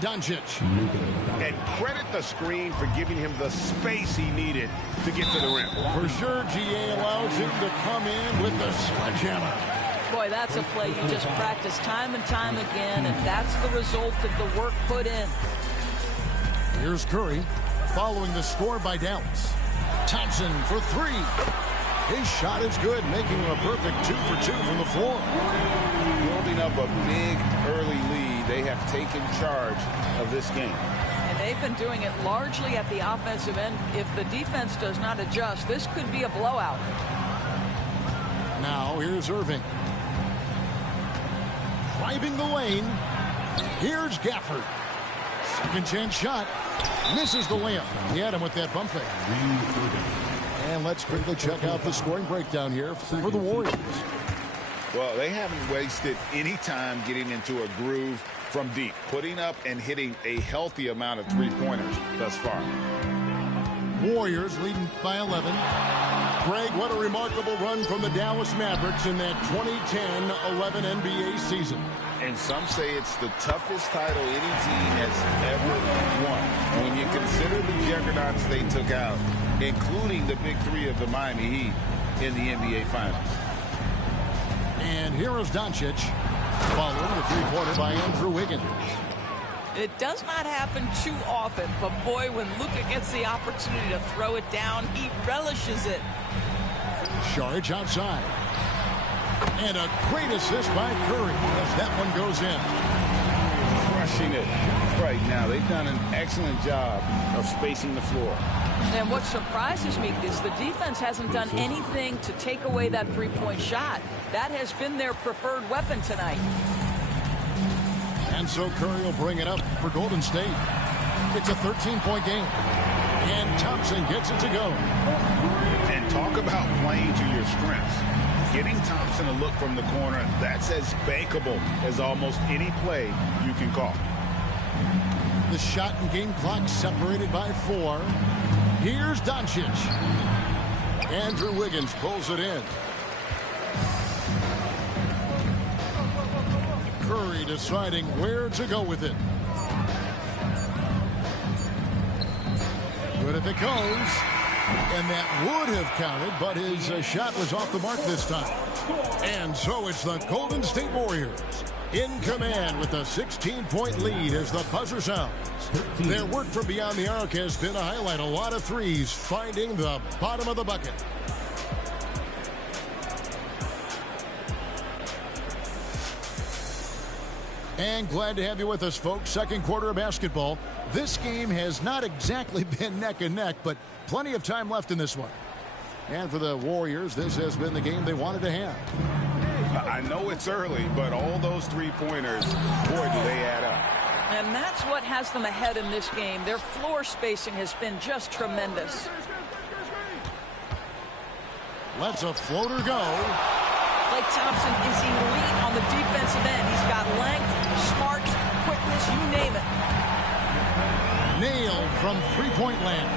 Doncic. And credit the screen for giving him the space he needed to get to the rim. For sure, GA allows him to come in with the sledgehammer. Boy, that's a play you just practice time and time again, and that's the result of the work put in. Here's Curry, following the score by Dallas. Thompson for three. His shot is good, making him a perfect 2 for 2 from the floor. Building up a big early lead, they have taken charge of this game. And they've been doing it largely at the offensive end. If the defense does not adjust, this could be a blowout. Now here's Irving. Driving the lane. Here's Gafford. Second chance shot. Misses the layup. He had him with that bump fake. And let's quickly check out the scoring breakdown here for the Warriors. Well, they haven't wasted any time getting into a groove from deep, putting up and hitting a healthy amount of three-pointers thus far. Warriors leading by 11. Greg, what a remarkable run from the Dallas Mavericks in that 2010-11 NBA season. And some say it's the toughest title any team has ever won. When you consider the juggernauts they took out, including the big three of the Miami Heat in the NBA Finals. And here is Doncic, following the three-pointer by Andrew Wiggins. It does not happen too often, but boy, when Luka gets the opportunity to throw it down, he relishes it. Saric outside. And a great assist by Curry as that one goes in. Crushing it right now. They've done an excellent job of spacing the floor. And what surprises me is the defense hasn't done anything to take away that three-point shot. That has been their preferred weapon tonight. And so Curry will bring it up for Golden State. It's a 13-point game. And Thompson gets it to go. And talk about playing to your strengths. Getting Thompson a look from the corner, that's as bankable as almost any play you can call. The shot and game clock separated by 4. Here's Doncic. Andrew Wiggins pulls it in. Curry deciding where to go with it. Good if it goes. And that would have counted, but his shot was off the mark this time. And so it's the Golden State Warriors in command with a 16-point lead as the buzzer sounds. Their work from beyond the arc has been a highlight. A lot of threes finding the bottom of the bucket. And glad to have you with us, folks. Second quarter of basketball. This game has not exactly been neck and neck, but plenty of time left in this one. And for the Warriors, this has been the game they wanted to have. I know it's early, but all those three-pointers, boy, do they add up. And that's what has them ahead in this game. Their floor spacing has been just tremendous. Lets a floater go. Klay Thompson is elite on the defensive end. He's got length, smarts, quickness, you name it. Nailed from three-point land.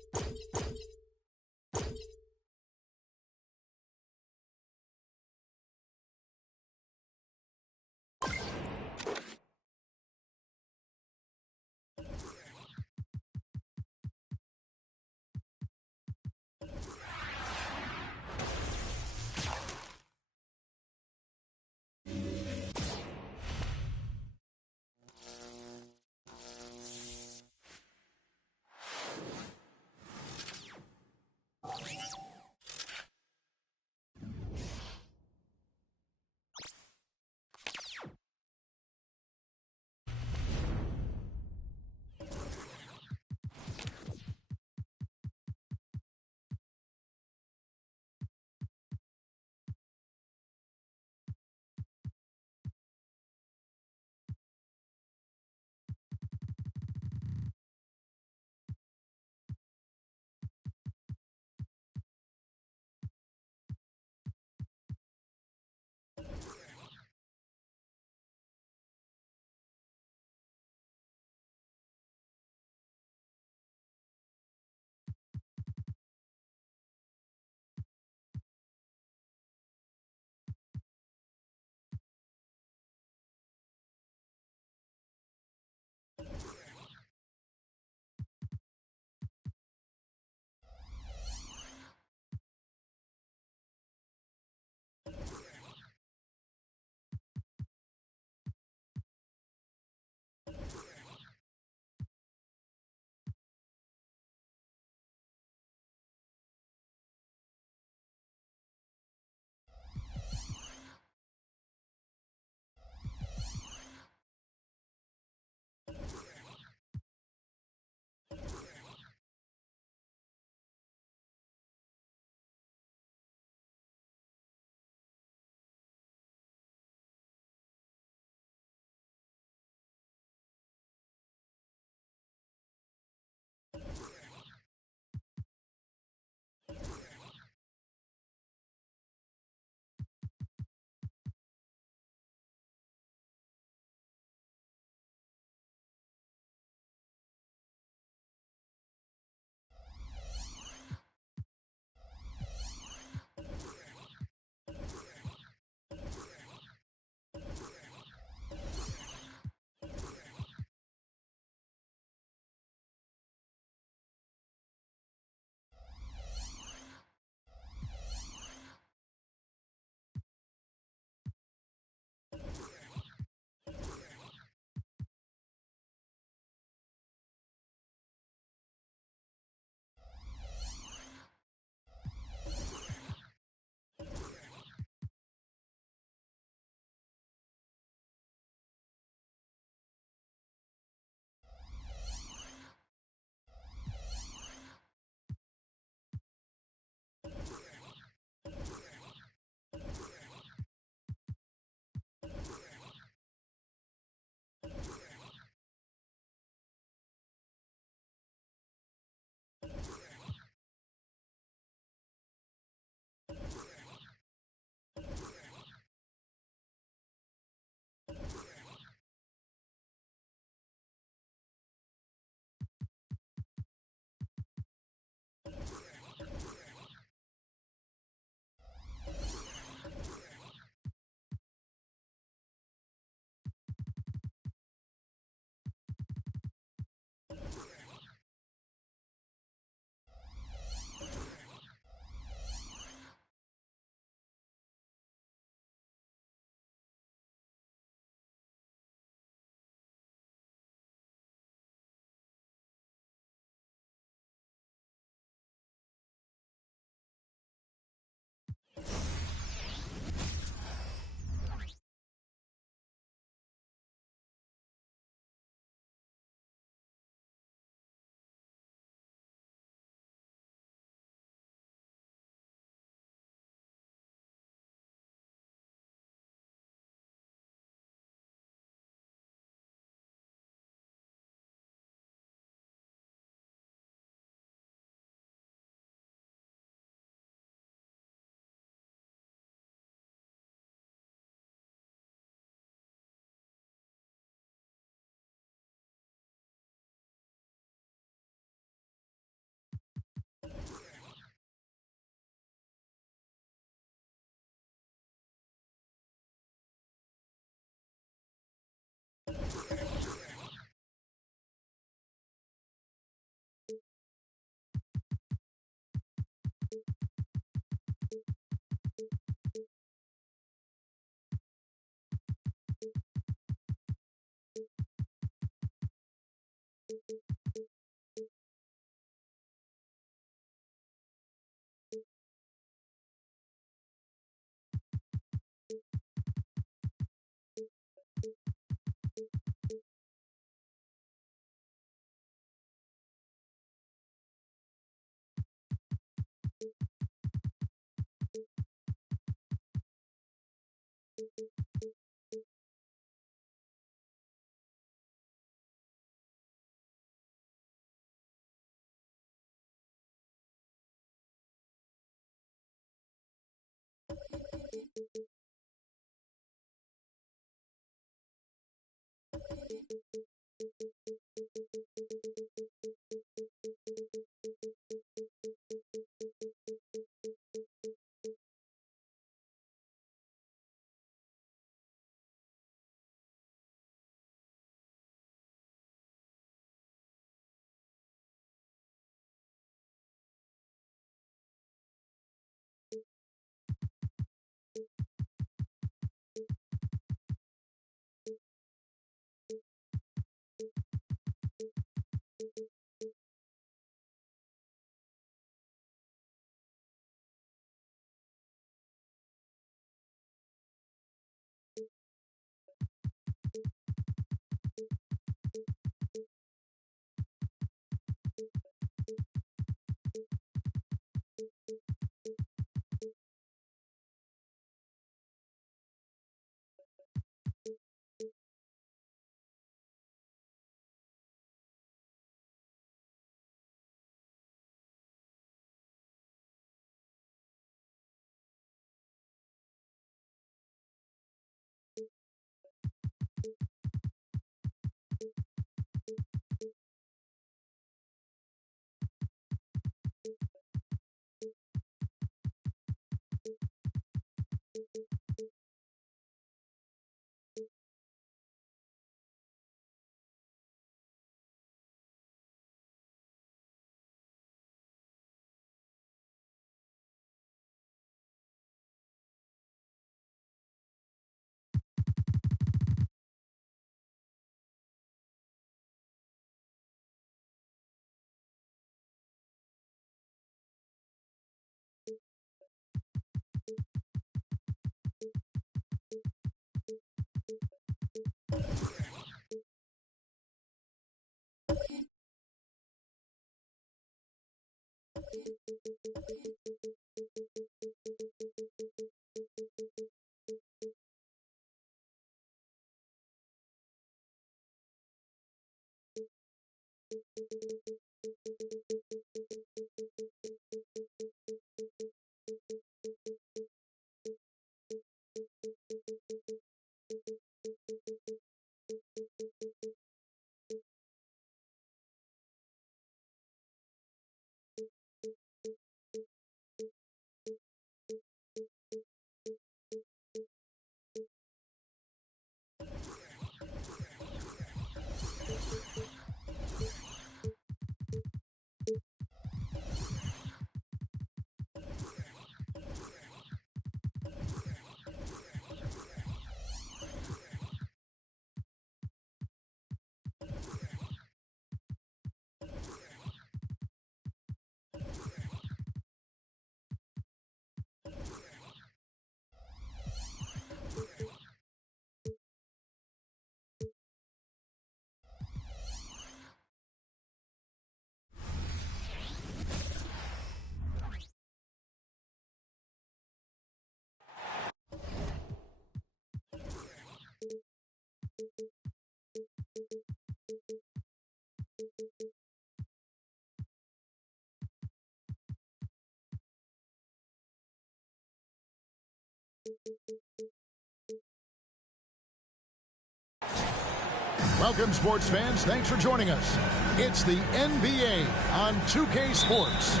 Welcome, sports fans. Thanks for joining us. It's the NBA on 2K Sports.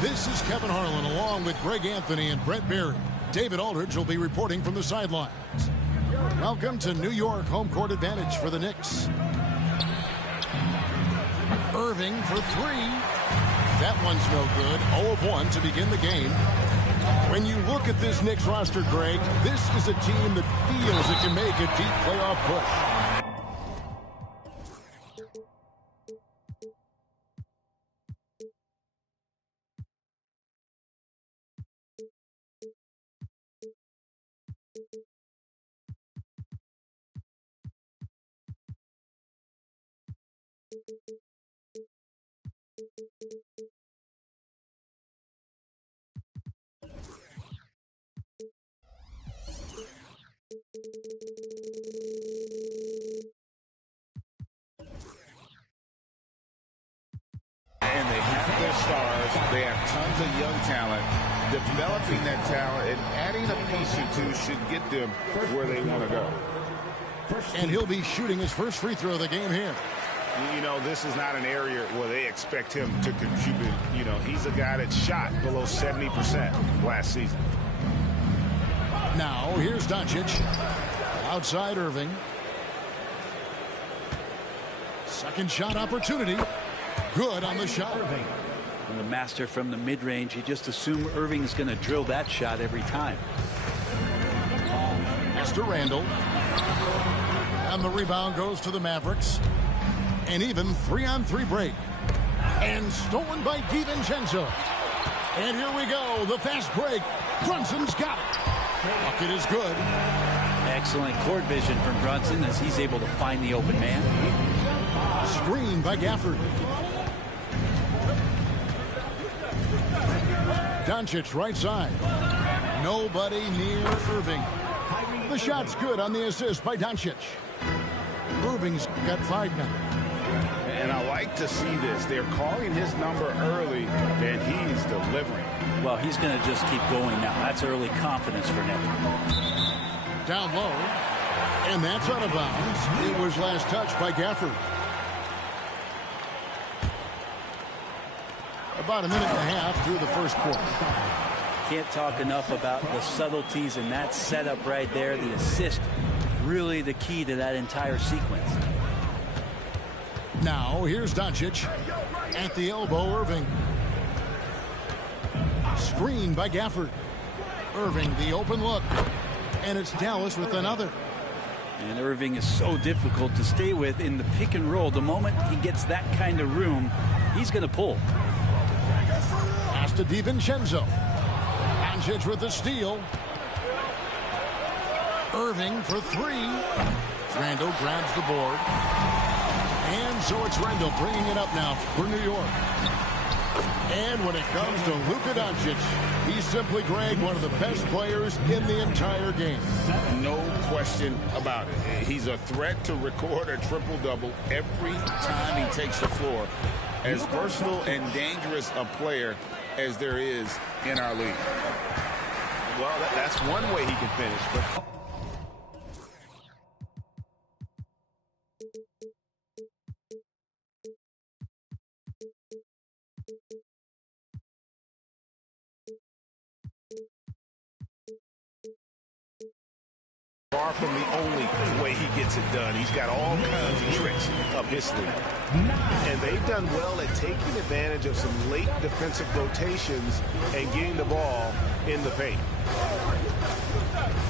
This is Kevin Harlan along with Greg Anthony and Brett Berry. David Aldridge will be reporting from the sidelines. Welcome to New York, home court advantage for the Knicks. Irving for three. That one's no good. 0-1 to begin the game. When you look at this Knicks roster, Greg, this is a team that feels it can make a deep playoff push. And they have their stars. They have tons of young talent. Developing that talent and adding a piece or two should get them where they want to go. And he'll be shooting his first free throw of the game here. You know, this is not an area where they expect him to contribute. You know, he's a guy that shot below 70% last season. Now, here's Doncic. Outside Irving. Second shot opportunity. Good on the shot. And the master from the mid-range, you just assume Irving is going to drill that shot every time. Master Randall. And the rebound goes to the Mavericks. An even 3-on-3 break. And stolen by DiVincenzo. And here we go. The fast break. Brunson's got it. Bucket is good. Excellent court vision from Brunson as he's able to find the open man. Screen by Gafford. Doncic right side. Nobody near Irving. The shot's good on the assist by Doncic. Irving's got 5 now. And I like to see this. They're calling his number early, and he's delivering. Well, he's going to just keep going now. That's early confidence for him. Down low. And that's out of bounds. It was last touched by Gafford. About a minute and a half through the first quarter. Can't talk enough about the subtleties in that setup right there. The assist, really the key to that entire sequence. Now, here's Doncic. At the elbow, Irving. Screen by Gafford. Irving, the open look. And it's Dallas with another. And Irving is so difficult to stay with in the pick and roll. The moment he gets that kind of room, he's going to pull. Pass to DiVincenzo. Doncic with the steal. Irving for 3. Randall grabs the board. And so it's Randall bringing it up now for New York. And when it comes to Luka Doncic, he's simply, Greg, one of the best players in the entire game. No question about it. He's a threat to record a triple-double every time he takes the floor. As versatile and dangerous a player as there is in our league. Well, that's one way he can finish, but... far from the only way he gets it done. He's got all kinds of tricks up his sleeve. And they've done well at taking advantage of some late defensive rotations and getting the ball in the paint.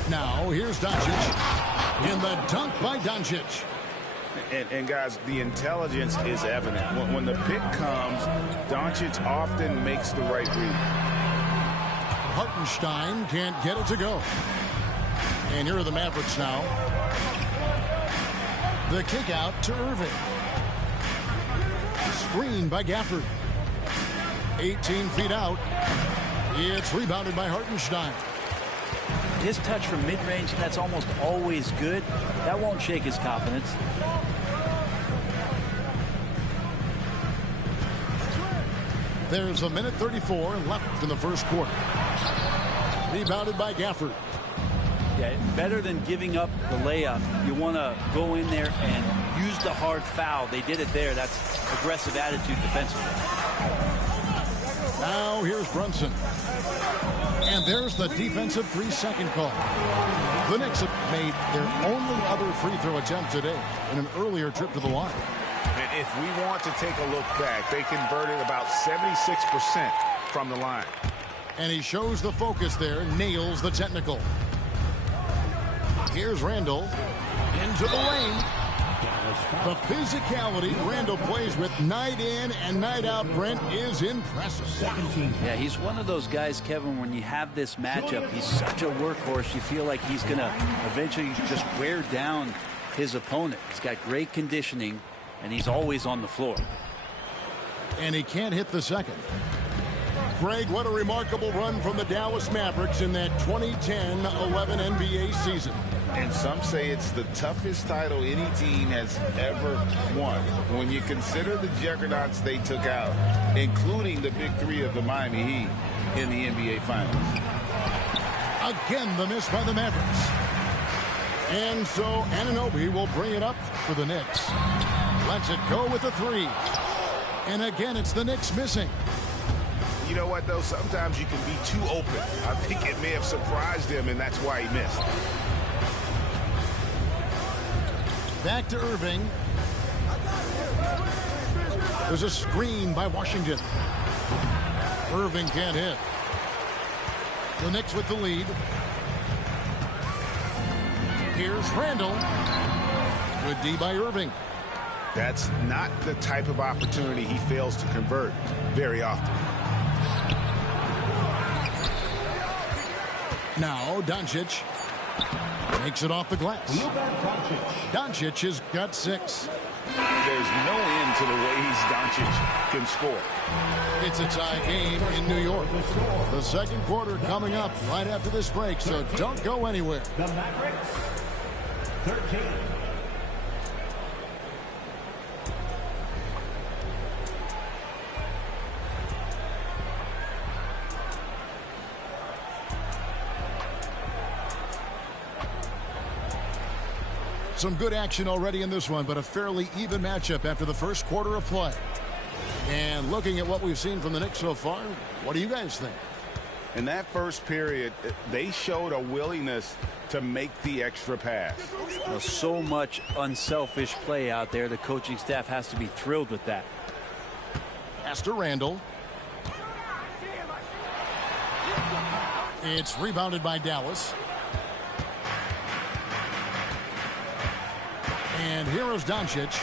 Now, here's Doncic. And the dunk by Doncic. And guys, the intelligence is evident. When the pick comes, Doncic often makes the right read. Hartenstein can't get it to go. And here are the Mavericks now. The kick out to Irving. Screen by Gafford. 18 feet out. It's rebounded by Hartenstein. His touch from mid-range, that's almost always good. That won't shake his confidence. There's a minute 34 left in the first quarter. Rebounded by Gafford. Yeah, better than giving up the layup. You want to go in there and use the hard foul. They did it there. That's aggressive attitude defensively. Now here's Brunson. And there's the defensive 3-second call. The Knicks have made their only other free throw attempt today in an earlier trip to the line. And if we want to take a look back, they converted about 76% from the line. And he shows the focus there, nails the technical. Here's Randall into the lane. The physicality Randall plays with night in and night out, Brent, is impressive. Yeah, he's one of those guys, Kevin, when you have this matchup, he's such a workhorse. You feel like he's going to eventually just wear down his opponent. He's got great conditioning, and he's always on the floor. And he can't hit the second. Greg, what a remarkable run from the Dallas Mavericks in that 2010-11 NBA season. And some say it's the toughest title any team has ever won. When you consider the juggernauts they took out, including the big 3 of the Miami Heat in the NBA Finals. Again, the miss by the Mavericks. And so Anunoby will bring it up for the Knicks. Lets it go with the three. And again, it's the Knicks missing. You know what, though? Sometimes you can be too open. I think it may have surprised him, and that's why he missed. Back to Irving. There's a screen by Washington. Irving can't hit. The Knicks with the lead. Here's Randall. Good D by Irving. That's not the type of opportunity he fails to convert very often. Now Doncic makes it off the glass. Doncic has got 6. There's no end to the ways Doncic can score. It's a tie game in New York. The second quarter coming up right after this break, so don't go anywhere. The Mavericks, 13. Some good action already in this one, but a fairly even matchup after the first quarter of play. And looking at what we've seen from the Knicks so far, what do you guys think? In that first period, they showed a willingness to make the extra pass. Well, so much unselfish play out there. The coaching staff has to be thrilled with that. Pass to Randall. It's rebounded by Dallas. And here is Doncic.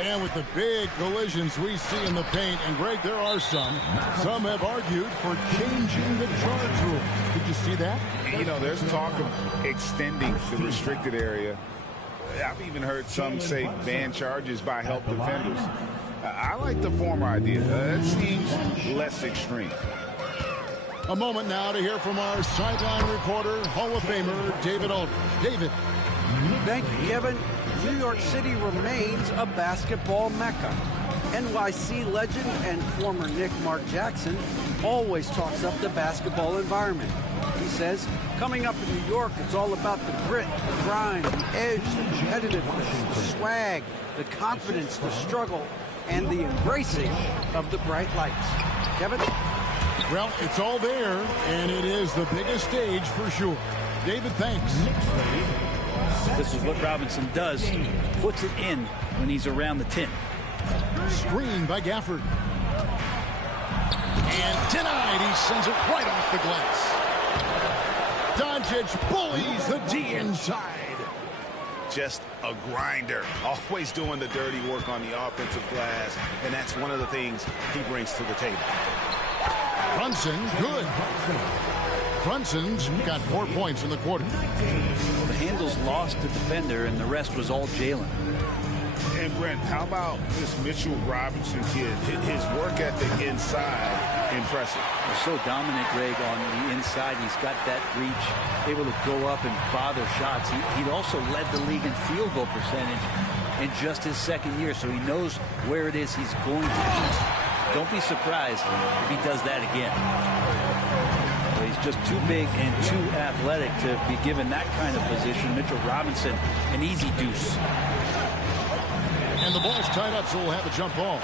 And with the big collisions we see in the paint, and Greg, there are some. Some have argued for changing the charge rule. Did you see that? You know, there's talk of extending the restricted area. I've even heard some say ban charges by help defenders. I like the former idea. It seems less extreme. A moment now to hear from our sideline reporter, Hall of Famer David Aldridge. David. Thank you, Kevin. New York City remains a basketball mecca. NYC legend and former Knick Mark Jackson always talks up the basketball environment. He says, coming up in New York, it's all about the grit, the grind, the edge, the competitiveness, the swag, the confidence, the struggle, and the embracing of the bright lights. Kevin? Well, it's all there, and it is the biggest stage for sure. David, thanks. This is what Robinson does. Puts it in when he's around the 10. Screen by Gafford. And denied. He sends it right off the glass. Doncic bullies the D inside. Just a grinder. Always doing the dirty work on the offensive glass, and that's one of the things he brings to the table. Brunson, good. Brunson's got 4 points in the quarter. Well, the handles lost the defender, and the rest was all Jalen. And Brent, how about this Mitchell Robinson kid? His work ethic inside, impressive. He's so dominant, Greg, on the inside. He's got that reach, able to go up and bother shots. He also led the league in field goal percentage in just his second year, so he knows where it is he's going to be. Don't be surprised if he does that again. But he's just too big and too athletic to be given that kind of position. Mitchell Robinson, an easy deuce. And the ball's tied up, so we'll have a jump ball.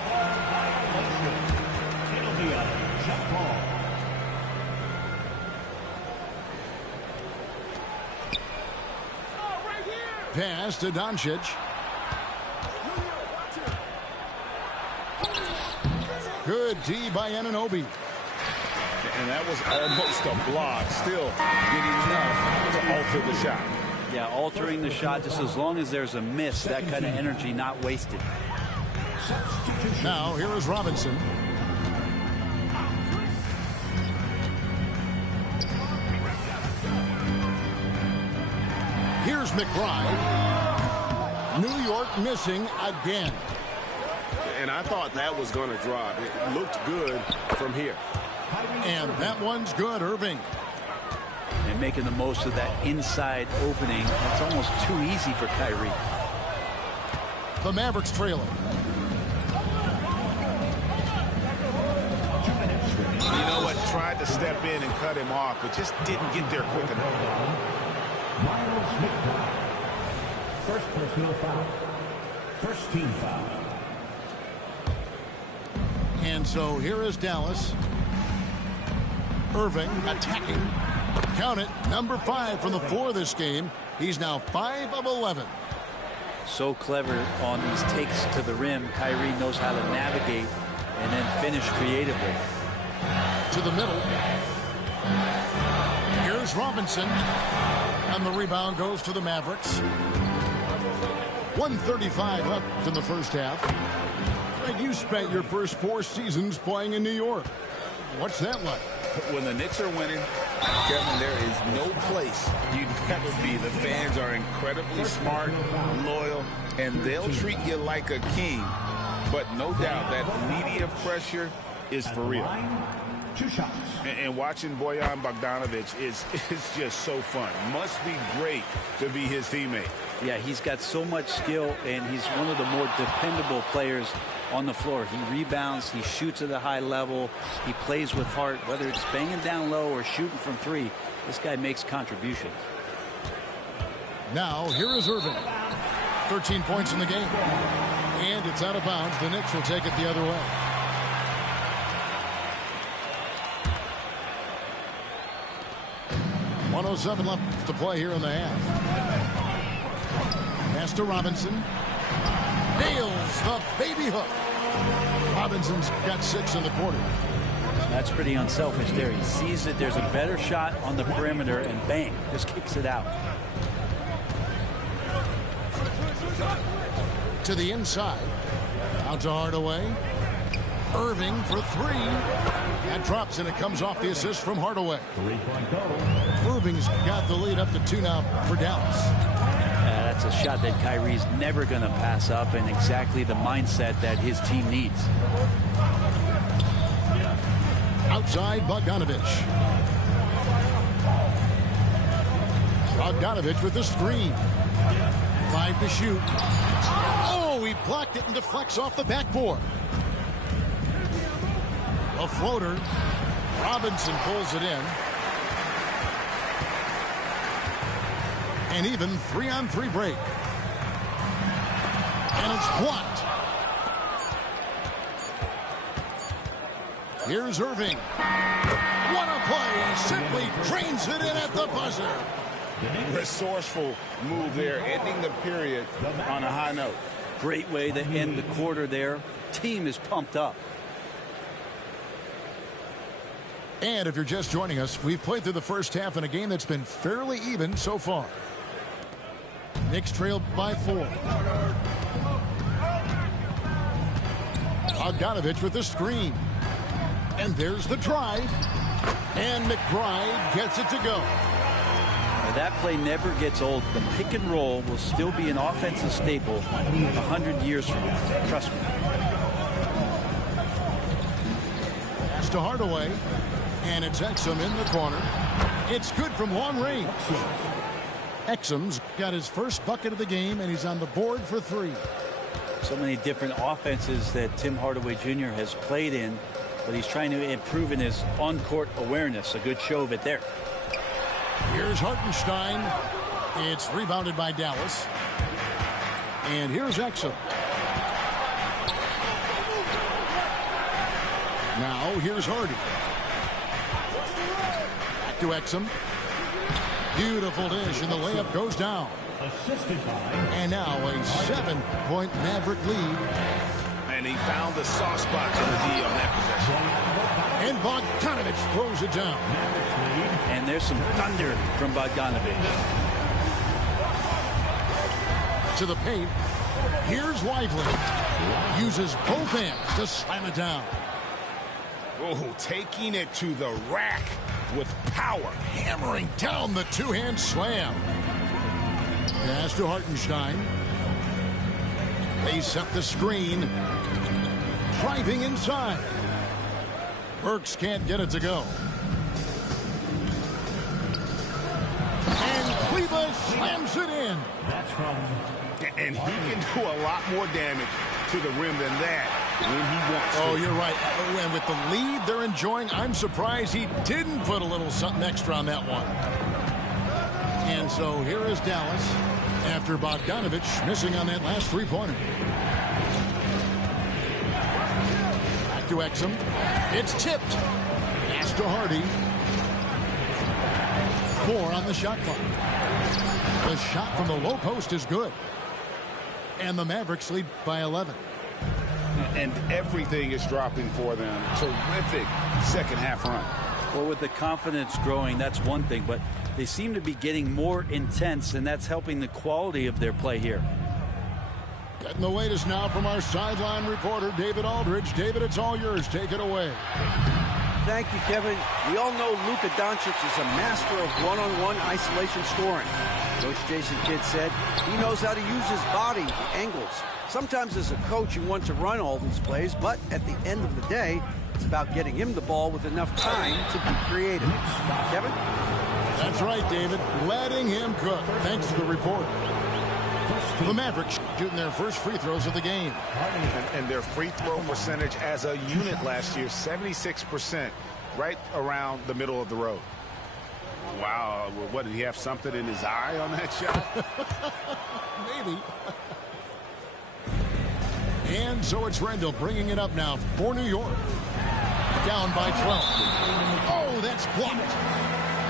Pass to Doncic. Good D by Anunoby. And that was almost a block. Still getting enough to alter the shot. Yeah, altering the shot just as long as there's a miss, that kind of energy not wasted. Now, here is Robinson. Here's McBride. New York missing again. And I thought that was going to drop. It looked good from here. And that one's good, Irving. And making the most of that inside opening. It's almost too easy for Kyrie. The Mavericks trailing. You know what? Tried to step in and cut him off, but just didn't get there quick enough. First personal foul. First team foul. And so here is Dallas. Irving attacking. Count it, number 5 from the floor this game. He's now 5 of 11. So clever on these takes to the rim. Kyrie knows how to navigate and then finish creatively. To the middle. Here's Robinson. And the rebound goes to the Mavericks. 1:35 left in the first half. Greg, you spent your first 4 seasons playing in New York. What's that like? When the Knicks are winning, Kevin, there is no place you'd ever be. The fans are incredibly smart, loyal, and they'll treat you like a king. But no doubt that media pressure is for real. 2 shots. And watching Bojan Bogdanovic is just so fun. Must be great to be his teammate. Yeah, he's got so much skill, and he's one of the more dependable players on the floor. He rebounds, he shoots at a high level, he plays with heart, whether it's banging down low or shooting from 3. This guy makes contributions. Now, here is Irving. 13 points in the game. And it's out of bounds. The Knicks will take it the other way. .107 left to play here in the half. Pass to Robinson. Nails the baby hook. Robinson's got 6 in the quarter. That's pretty unselfish there. He sees that there's a better shot on the perimeter and bang, just kicks it out. To the inside. Out to Hardaway. Irving for 3. That drops and it comes off the assist from Hardaway. 3-point goal. Irving's got the lead up to 2 now for Dallas. That's a shot that Kyrie's never going to pass up, and exactly the mindset that his team needs. Outside Bogdanovic. Bogdanovic with the screen. 5 to shoot. Oh, he blocked it and deflects off the backboard. A floater. Robinson pulls it in. And even 3-on-3 break. And it's blocked. Here's Irving. What a play. Simply drains it in at the buzzer. Resourceful move there, ending the period on a high note. Great way to end the quarter there. Team is pumped up. And if you're just joining us, we've played through the first half in a game that's been fairly even so far. Knicks trailed by 4. Bogdanovic with the screen. And there's the drive. And McBride gets it to go. Now, that play never gets old. The pick and roll will still be an offensive staple 100 years from now. Trust me. Pass to Hardaway. And it's Exum in the corner. It's good from long range. Exum's got his first bucket of the game, and he's on the board for 3. So many different offenses that Tim Hardaway Jr. has played in, but he's trying to improve in his on-court awareness. A good show of it there. Here's Hartenstein. It's rebounded by Dallas. And here's Exum. Now here's Hardy. Back to Exum. Beautiful dish, and the layup goes down. Assisted by. And now a 7-point Maverick lead. And he found the soft spot to the D on that possession. And Bogdanovic throws it down. And there's some thunder from Bogdanovic. To the paint. Here's Lively. Uses both hands to slam it down. Oh, taking it to the rack with power. Hammering down the 2-hand slam. Pass to Hartenstein. They set the screen. Driving inside. Burks can't get it to go. And Cleveland slams it in. That's from. And he can do a lot more damage to the rim than that when he wants to. Oh, you're right. Oh, and with the lead they're enjoying, I'm surprised he didn't put a little something extra on that one. And so here is Dallas. after Bogdanovich missing on that last three-pointer. Back to Exum. It's tipped. Pass to Hardy. 4 on the shot clock. The shot from the low post is good. And the Mavericks lead by 11. And everything is dropping for them. Terrific second half run. Well, with the confidence growing, that's one thing, but they seem to be getting more intense, and that's helping the quality of their play here. Getting the latest now from our sideline reporter, David Aldridge. David, it's all yours. Take it away. Thank you, Kevin. We all know Luka Doncic is a master of one-on-one isolation scoring. Coach Jason Kidd said he knows how to use his body, the angles. Sometimes as a coach, you want to run all these plays, but at the end of the day, it's about getting him the ball with enough time to be creative. Kevin? That's right, David. Letting him cook. Thanks for the report. The Mavericks shooting their first free throws of the game. And their free throw percentage as a unit last year, 76%, right around the middle of the road. Wow, what, did he have something in his eye on that shot? Maybe. And so it's Randall bringing it up now for New York. Down by 12. Oh, that's blocked.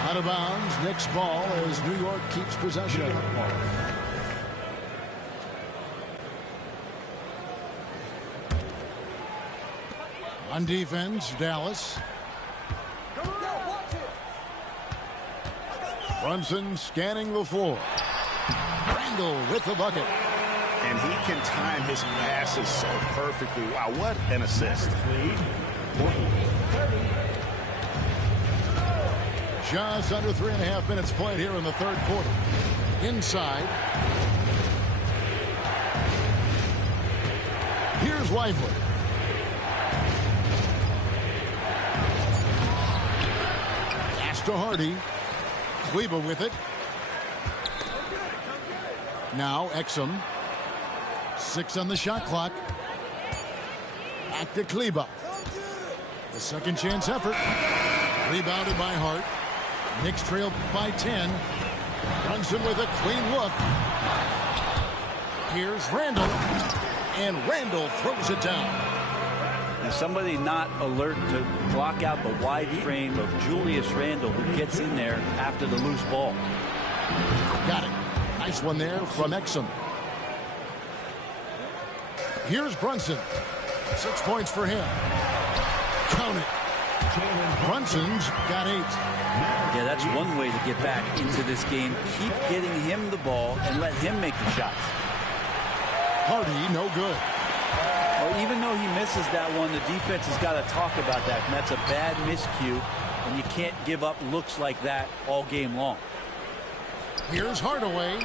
Out of bounds. Knicks ball as New York keeps possession. On defense, Dallas. Brunson scanning the floor. Randall with the bucket. And he can time his passes so perfectly. Wow, what an assist. Just under 3.5 minutes played here in the third quarter. Inside. Here's Lively. Pass to Hardy. Kleber with it. Now Exum. 6 on the shot clock. Back to Kleber. The second chance effort. Rebounded by Hart. Knicks trail by 10. Brunson with a clean look. Here's Randall. And Randall throws it down. Now somebody not alert to block out the wide frame of Julius Randle, who gets in there after the loose ball. Got it. Nice one there from Exum. Here's Brunson. 6 points for him. Count it. Brunson's got 8. Yeah, that's one way to get back into this game. Keep getting him the ball and let him make the shots. Hardy, no good. Well, even though he misses that one, the defense has got to talk about that. And that's a bad miscue, and you can't give up looks like that all game long. Here's Hardaway,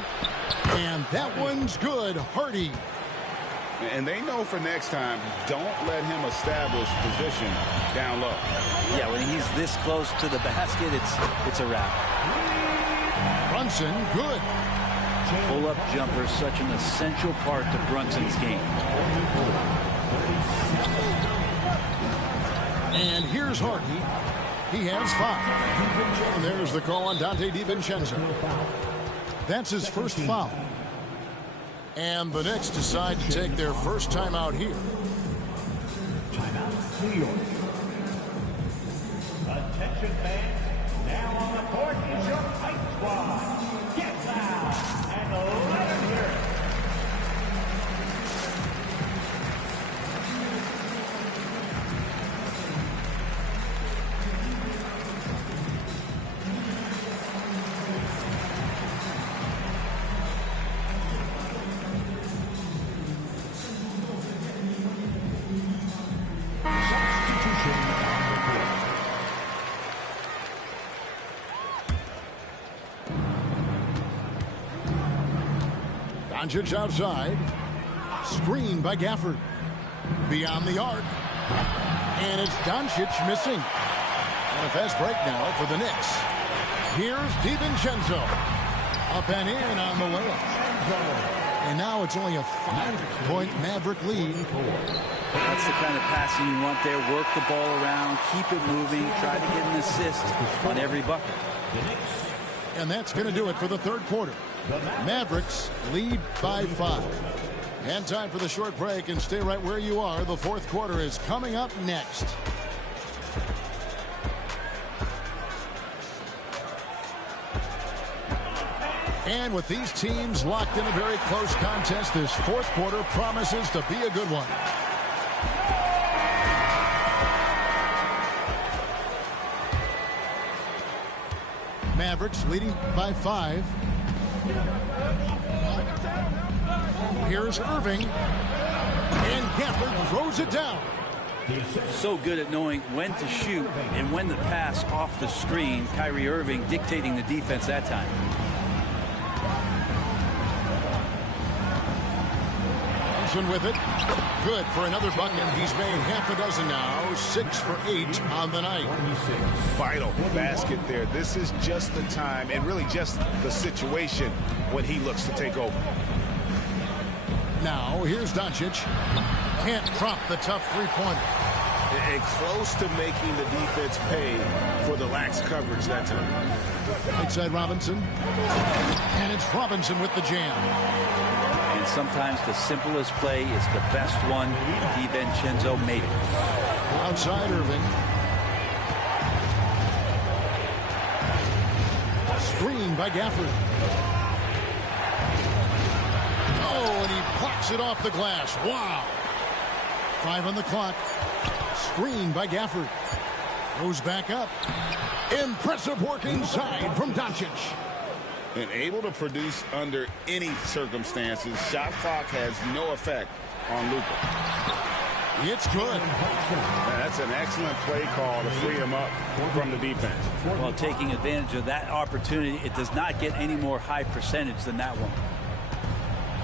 and that one's good. Hardy. And they know for next time, don't let him establish position down low. Yeah, when he's this close to the basket, it's a wrap. Brunson, good. Pull-up jumper, such an essential part to Brunson's game. And here's Hardy. He has 5. And there's the call on Dante DiVincenzo. That's his first foul. And the Knicks decide to take their first timeout here. Timeout, New York. Attention fans, now on the court is your fight squad. Get loud and let them hear it. Doncic outside. Screen by Gafford. Beyond the arc. And it's Doncic missing. And a fast break now for the Knicks. Here's DiVincenzo. Up and in on the layup. And now it's only a 5-point Maverick lead. That's the kind of passing you want there. Work the ball around, keep it moving, try to get an assist on every bucket. The Knicks And that's going to do it for the third quarter. Mavericks lead by 5. And time for the short break, and stay right where you are. The fourth quarter is coming up next. And with these teams locked in a very close contest, this fourth quarter promises to be a good one. Mavericks leading by 5. Here's Irving. And Gafford throws it down. So good at knowing when to shoot and when to pass off the screen. Kyrie Irving dictating the defense that time. With it. Good for another bucket. He's made half a dozen now. 6 for 8 on the night. Vital basket there. This is just the time and really just the situation when he looks to take over. Now here's Doncic. Can't drop the tough three-pointer. And close to making the defense pay for the lax coverage that time. Right side Robinson. And it's Robinson with the jam. And sometimes the simplest play is the best one. DiVincenzo made it. Outside Irving. Screen by Gafford. Oh, and he plucks it off the glass. Wow. 5 on the clock. Screen by Gafford. Goes back up. Impressive work inside from Doncic. And able to produce under any circumstances. Shot clock has no effect on Luka. It's good. That's an excellent play call to free him up from the defense. Well, taking advantage of that opportunity, it does not get any more high percentage than that one.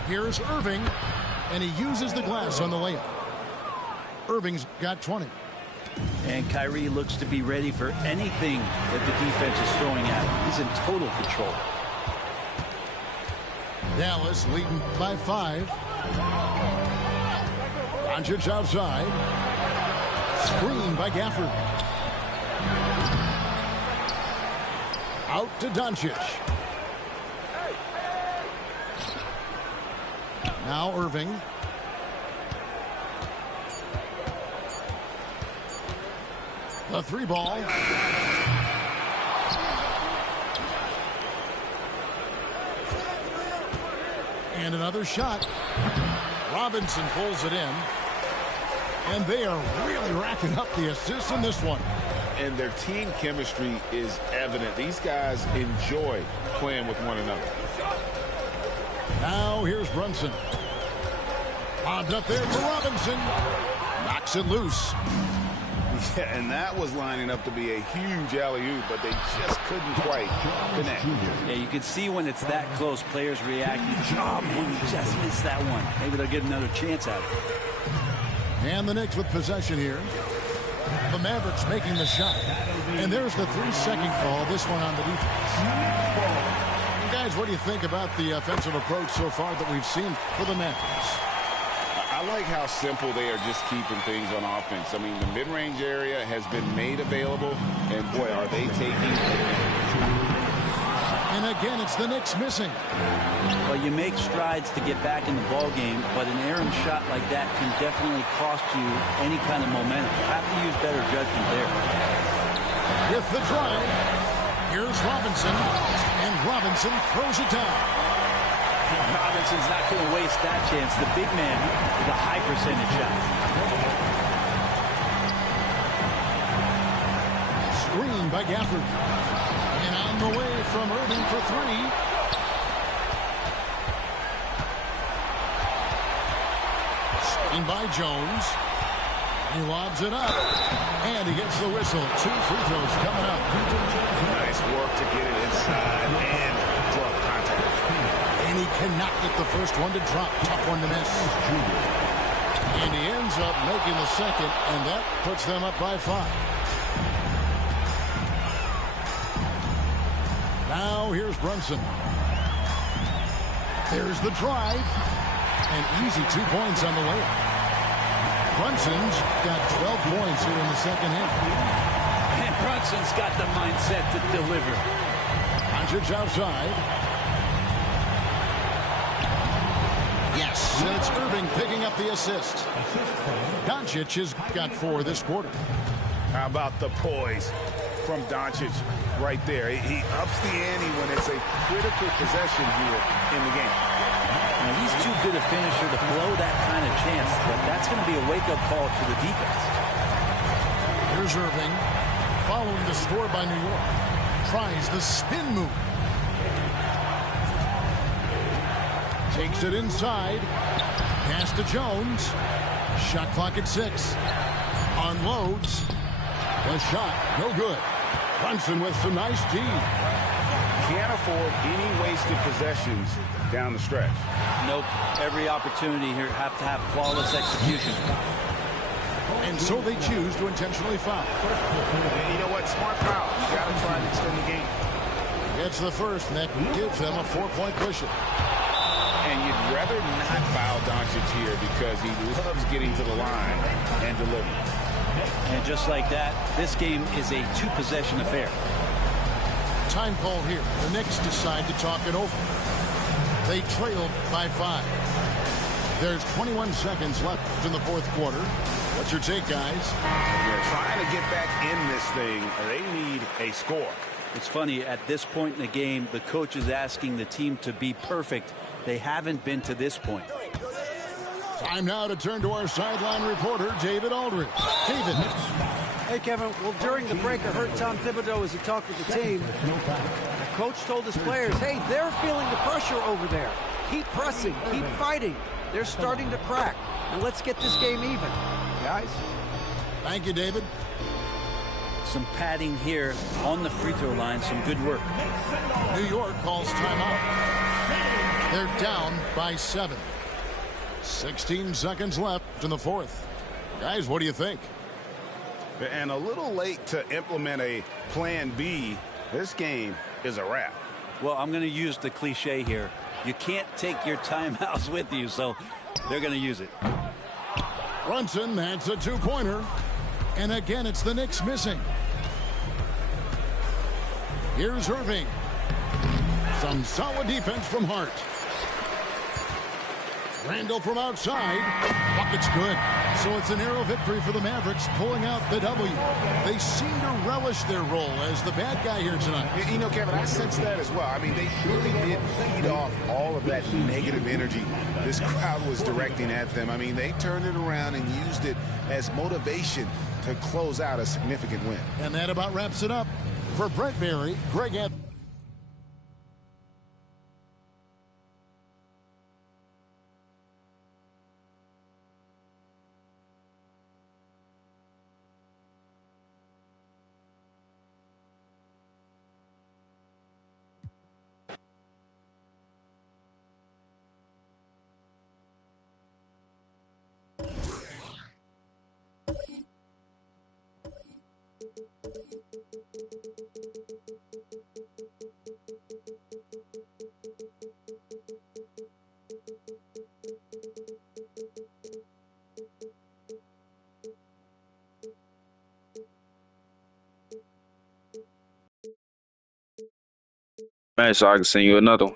Here's Irving, and he uses the glass on the layup. Irving's got 20. And Kyrie looks to be ready for anything that the defense is throwing at him. He's in total control. Dallas leading by 5. Doncic outside. Screen by Gafford. Out to Doncic. Now Irving. The 3 ball. And another shot. Robinson pulls it in. And they are really racking up the assists in this one. And their team chemistry is evident. These guys enjoy playing with one another. Now here's Brunson. Lobbed up there for Robinson. Knocks it loose. Yeah, and that was lining up to be a huge alley-oop, but they just couldn't quite connect. Yeah, you can see when it's that close, players reacting. Oh, man, he just missed that one. Maybe they'll get another chance at it. And the Knicks with possession here. The Mavericks making the shot. And there's the 3-second call, this one on the defense. Guys, what do you think about the offensive approach so far that we've seen for the Mavericks? I like how simple they are just keeping things on offense. I mean, the mid-range area has been made available, and boy, are they taking advantage. And again, it's the Knicks missing. Well, you make strides to get back in the ball game, but an errant shot like that can definitely cost you any kind of momentum. You have to use better judgment there. With the drive, here's Robinson, and Robinson throws it down. Robinson's not going to waste that chance. The big man with a high percentage shot. Screen by Gafford. And on the way from Irving for 3. Screen by Jones. He lobs it up. And he gets the whistle. 2 free throws coming up. Nice work to get it inside and draw contact. And he cannot get the first one to drop. Tough one to miss. And he ends up making the second, and that puts them up by 5. Now here's Brunson. There's the drive. And easy 2 points on the way. Brunson's got 12 points here in the second half. And Brunson's got the mindset to deliver. Doncic outside. Yes, and it's Irving picking up the assist. Doncic has got 4 this quarter. How about the poise from Doncic right there? He ups the ante when it's a critical possession here in the game. Now, he's too good a finisher to blow that kind of chance, but that's going to be a wake-up call to the defense. Here's Irving, following the score by New York. Tries the spin move. Takes it inside. Pass to Jones. Shot clock at 6. Unloads. The shot, no good. Brunson with some nice D. Can't afford any wasted possessions down the stretch. Nope. Every opportunity here have to have flawless execution. And so they choose to intentionally foul. And you know what? Smart foul. You got to try and extend the game. It's the first, and that gives them a 4-point cushion. And you'd rather not foul Doncic here because he loves getting to the line and delivering. And just like that, this game is a 2-possession affair. Time call here. The Knicks decide to talk it over. They trailed by 5. There's 21 seconds left in the fourth quarter. What's your take, guys? They're trying to get back in this thing. They need a score. It's funny, at this point in the game, the coach is asking the team to be perfect. They haven't been to this point. Time now to turn to our sideline reporter, David Aldridge. David. Hey, Kevin. Well, during the break, I heard Tom Thibodeau as he talked with the team. The coach told his players, hey, they're feeling the pressure over there. Keep pressing. Keep fighting. They're starting to crack. And let's get this game even, guys. Thank you, David. Some padding here on the free throw line. Some good work. New York calls timeout. They're down by 7. 16 seconds left in the fourth. Guys, what do you think? And a little late to implement a plan B. This game is a wrap. Well, I'm going to use the cliche here. You can't take your timeouts with you, so they're going to use it. Brunson, that's a 2-pointer. And again, it's the Knicks missing. Here's Irving. Some solid defense from Hart. Randall from outside. Bucket's good. So it's a narrow victory for the Mavericks, pulling out the W. They seem to relish their role as the bad guy here tonight. You know, Kevin, I sense that as well. I mean, they really did feed off all of that negative energy this crowd was directing at them. I mean, they turned it around and used it as motivation to close out a significant win. And that about wraps it up. For Brent Berry, Greg Ed. Man, so I can send you another one.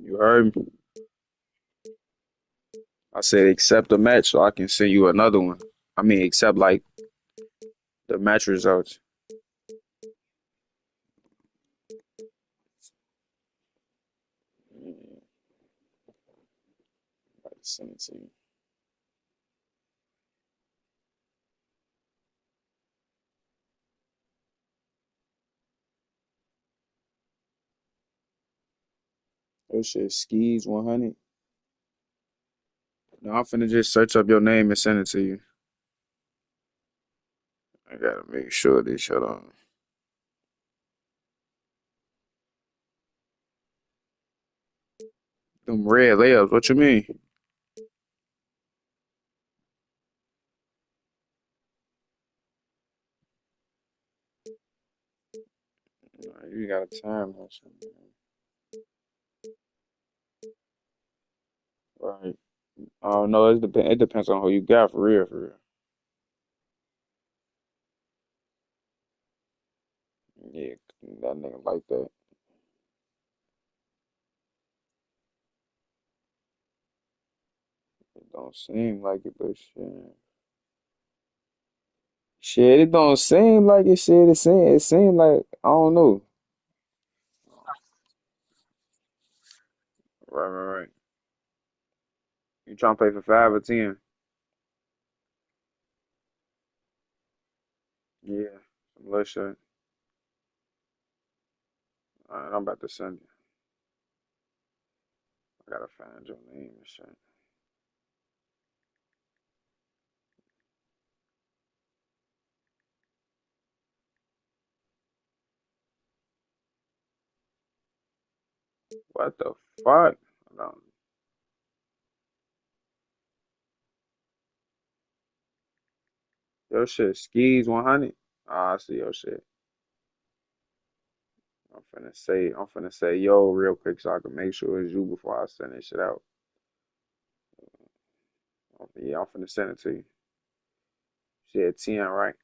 You heard me? I said accept the match so I can send you another one. I mean, accept like the match results. About to send it to you. Oh shit, skis 100. No, I'm finna just search up your name and send it to you. I gotta make sure this shut on. Them red layups, what you mean? You got a time or something. Right. Oh no, it depends on who you got for real, for real. Yeah, that nigga like that. It don't seem like it, but shit. Shit, it don't seem like it. Shit, it seem like I don't know. Right, right, right. You trying to pay for 5 or 10? Yeah, some little shit. All right, I'm about to send you. I gotta find your name and shit. What the fuck? Hold on. Your shit skis 100. Ah, I see your shit. I'm finna say yo real quick so I can make sure it's you before I send this shit out. Yeah, I'm finna send it to you. Shit, 10, right?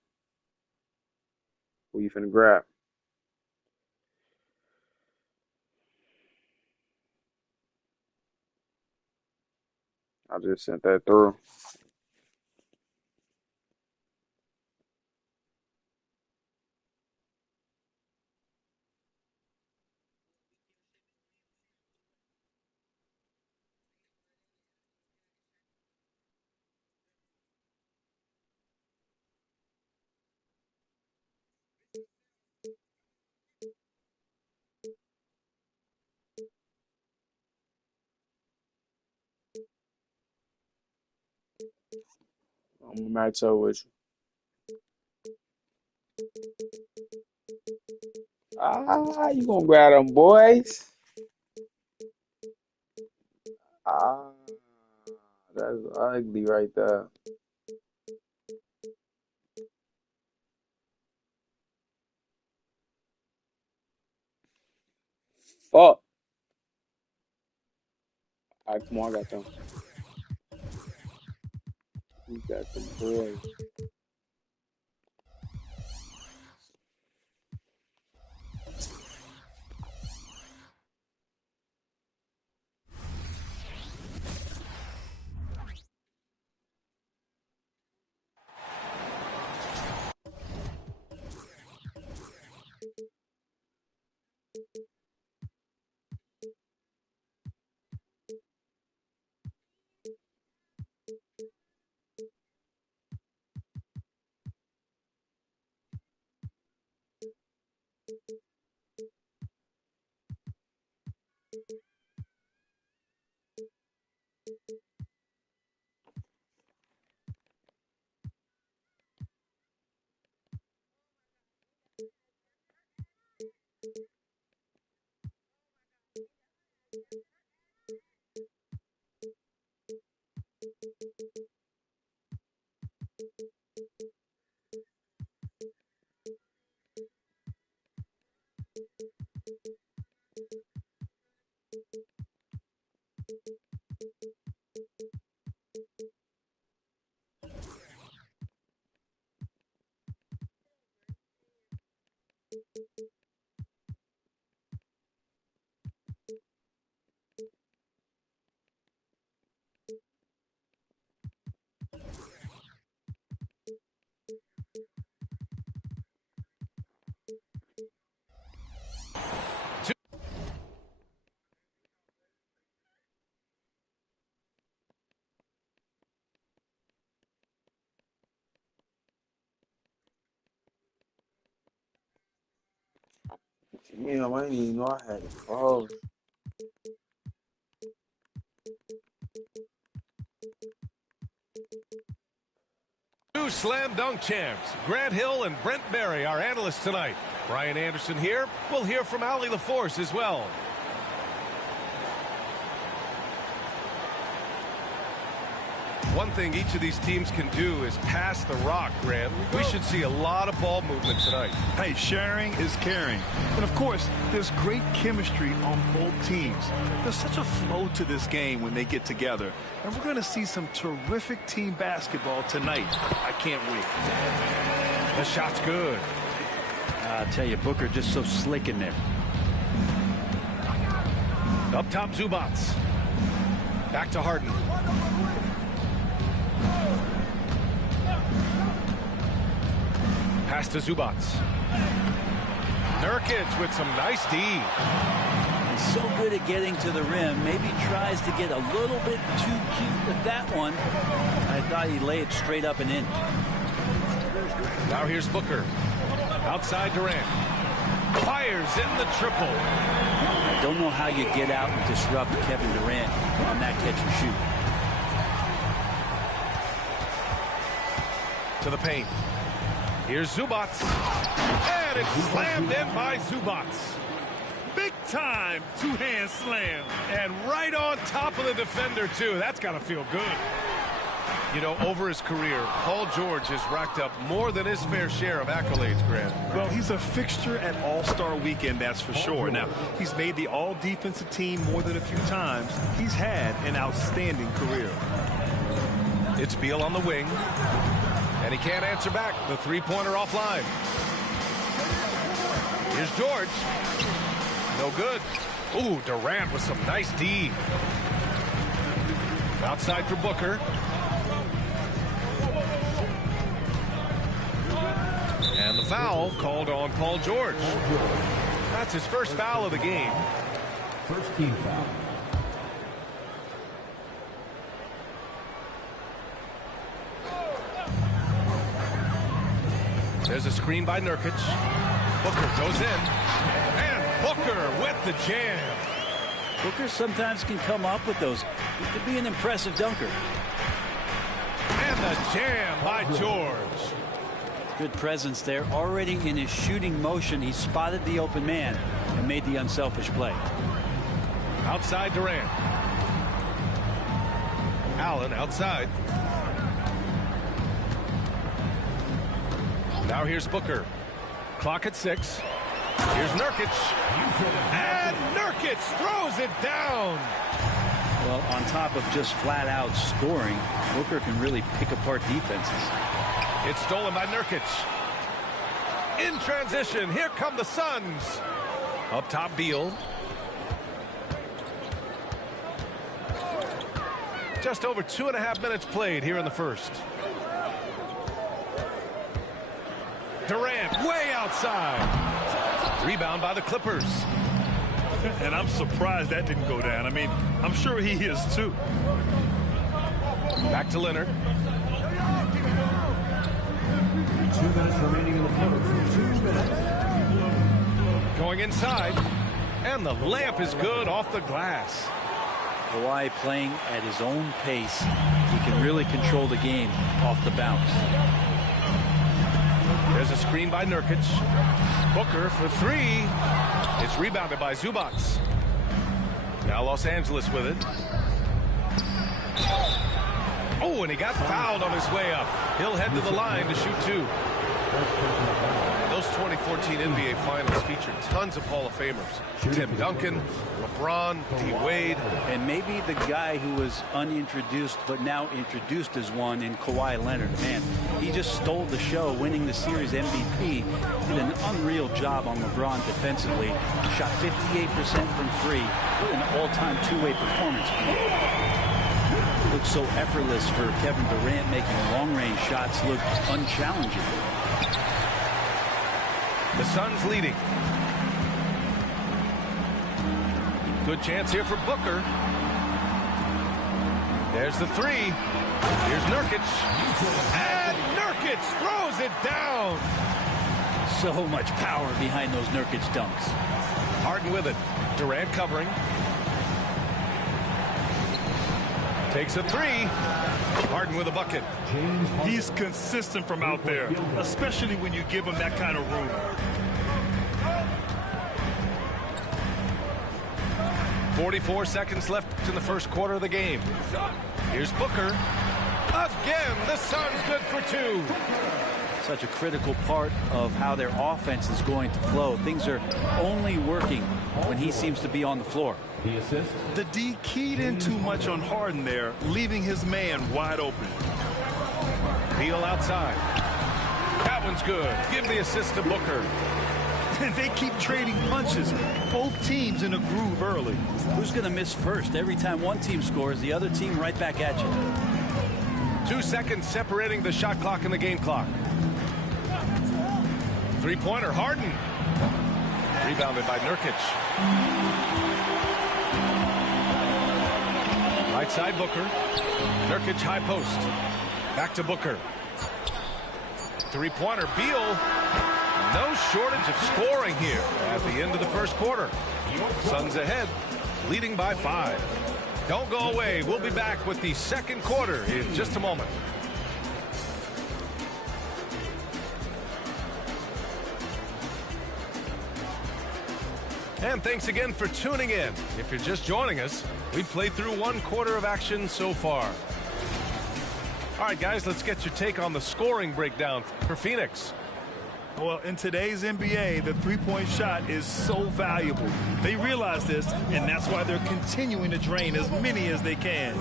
Who you finna grab? I just sent that through. I'm gonna match up with you. Ah, you gonna grab them boys? Ah, that's ugly right there. Fuck. All right, come on, I got them. You got them boys. Damn, I didn't even know I had it. Oh, Two slam dunk champs, Grant Hill and Brent Barry, our analysts tonight. Brian Anderson here. We'll hear from Allie LaForce as well. one thing each of these teams can do is pass the rock, Grant. We should see a lot of ball movement tonight. Hey, sharing is caring. And, of course, there's great chemistry on both teams. There's such a flow to this game when they get together. And we're going to see some terrific team basketball tonight. I can't wait. The shot's good. I'll tell you, Booker just so slick in there. Up top, Zubac. Back to Harden. Pass to Zubac. Nurkic with some nice D. He's so good at getting to the rim. Maybe tries to get a little bit too cute with that one. I thought he'd lay it straight up and in. Now here's Booker. Outside Durant. Fires in the triple. I don't know how you get out and disrupt Kevin Durant on that catch and shoot. To the paint. Here's Zubac. And it's slammed in by Zubac. Big time two-hand slam. And right on top of the defender, too. That's got to feel good. You know, over his career, Paul George has racked up more than his fair share of accolades, Grant. Well, he's a fixture at All-Star Weekend, that's for sure. Now, he's made the All-Defensive Team more than a few times. He's had an outstanding career. It's Beal on the wing. And he can't answer back. The three-pointer offline. Here's George. No good. Ooh, Durant with some nice D. Outside for Booker. And the foul called on Paul George. That's his first foul of the game. First team foul. There's a screen by Nurkic. Booker goes in. And Booker with the jam. Booker sometimes can come up with those. He could be an impressive dunker. And the jam by George. Good presence there. Already in his shooting motion, he spotted the open man and made the unselfish play. Outside Durant. Allen outside. Now here's Booker. Clock at 6. Here's Nurkic. And Nurkic throws it down. Well, on top of just flat out scoring, Booker can really pick apart defenses. It's stolen by Nurkic. In transition, here come the Suns. Up top, Beal. Just over 2.5 minutes played here in the first. Durant way outside. Rebound by the Clippers. And I'm surprised that didn't go down. I mean, I'm sure he is too. Back to Leonard. 2 minutes remaining in the first. 2 minutes. Going inside. And the layup is good off the glass. Kawhi playing at his own pace. He can really control the game off the bounce. There's a screen by Nurkic. Booker for 3. It's rebounded by Zubac. Now Los Angeles with it. Oh, and he got fouled on his way up. He'll head to the line to shoot 2. Those 2014 NBA Finals featured tons of Hall of Famers. Tim Duncan, LeBron, D. Wade. And maybe the guy who was unintroduced but now introduced as one in Kawhi Leonard. Man, he just stole the show, winning the series MVP. Did an unreal job on LeBron defensively. Shot 58% from 3. What an all-time two-way performance. Looked so effortless for Kevin Durant, making long-range shots look unchallenging. The Suns leading. Good chance here for Booker. There's the 3. Here's Nurkic. And Nurkic throws it down. So much power behind those Nurkic dunks. Harden with it. Durant covering. Takes a 3. Harden with a bucket. He's consistent from out there, especially when you give him that kind of room. 44 seconds left in the first quarter of the game. Here's Booker. Again, the Suns good for 2. Such a critical part of how their offense is going to flow. Things are only working when he seems to be on the floor. The D keyed in too much on Harden there, leaving his man wide open. Beal outside. That one's good. Give the assist to Booker. And they keep trading punches. Both teams in a groove early. Who's going to miss first? Every time one team scores, the other team right back at you. 2 seconds separating the shot clock and the game clock. Three-pointer, Harden. Rebounded by Nurkic. Right side, Booker. Nurkic high post. Back to Booker. Three-pointer, Beal. No shortage of scoring here at the end of the first quarter. Suns ahead, leading by 5. Don't go away. We'll be back with the second quarter in just a moment. And thanks again for tuning in. If you're just joining us, we've played through 1 quarter of action so far. All right, guys, let's get your take on the scoring breakdown for Phoenix. Well, in today's NBA, the three-point shot is so valuable. They realize this, and that's why they're continuing to drain as many as they can.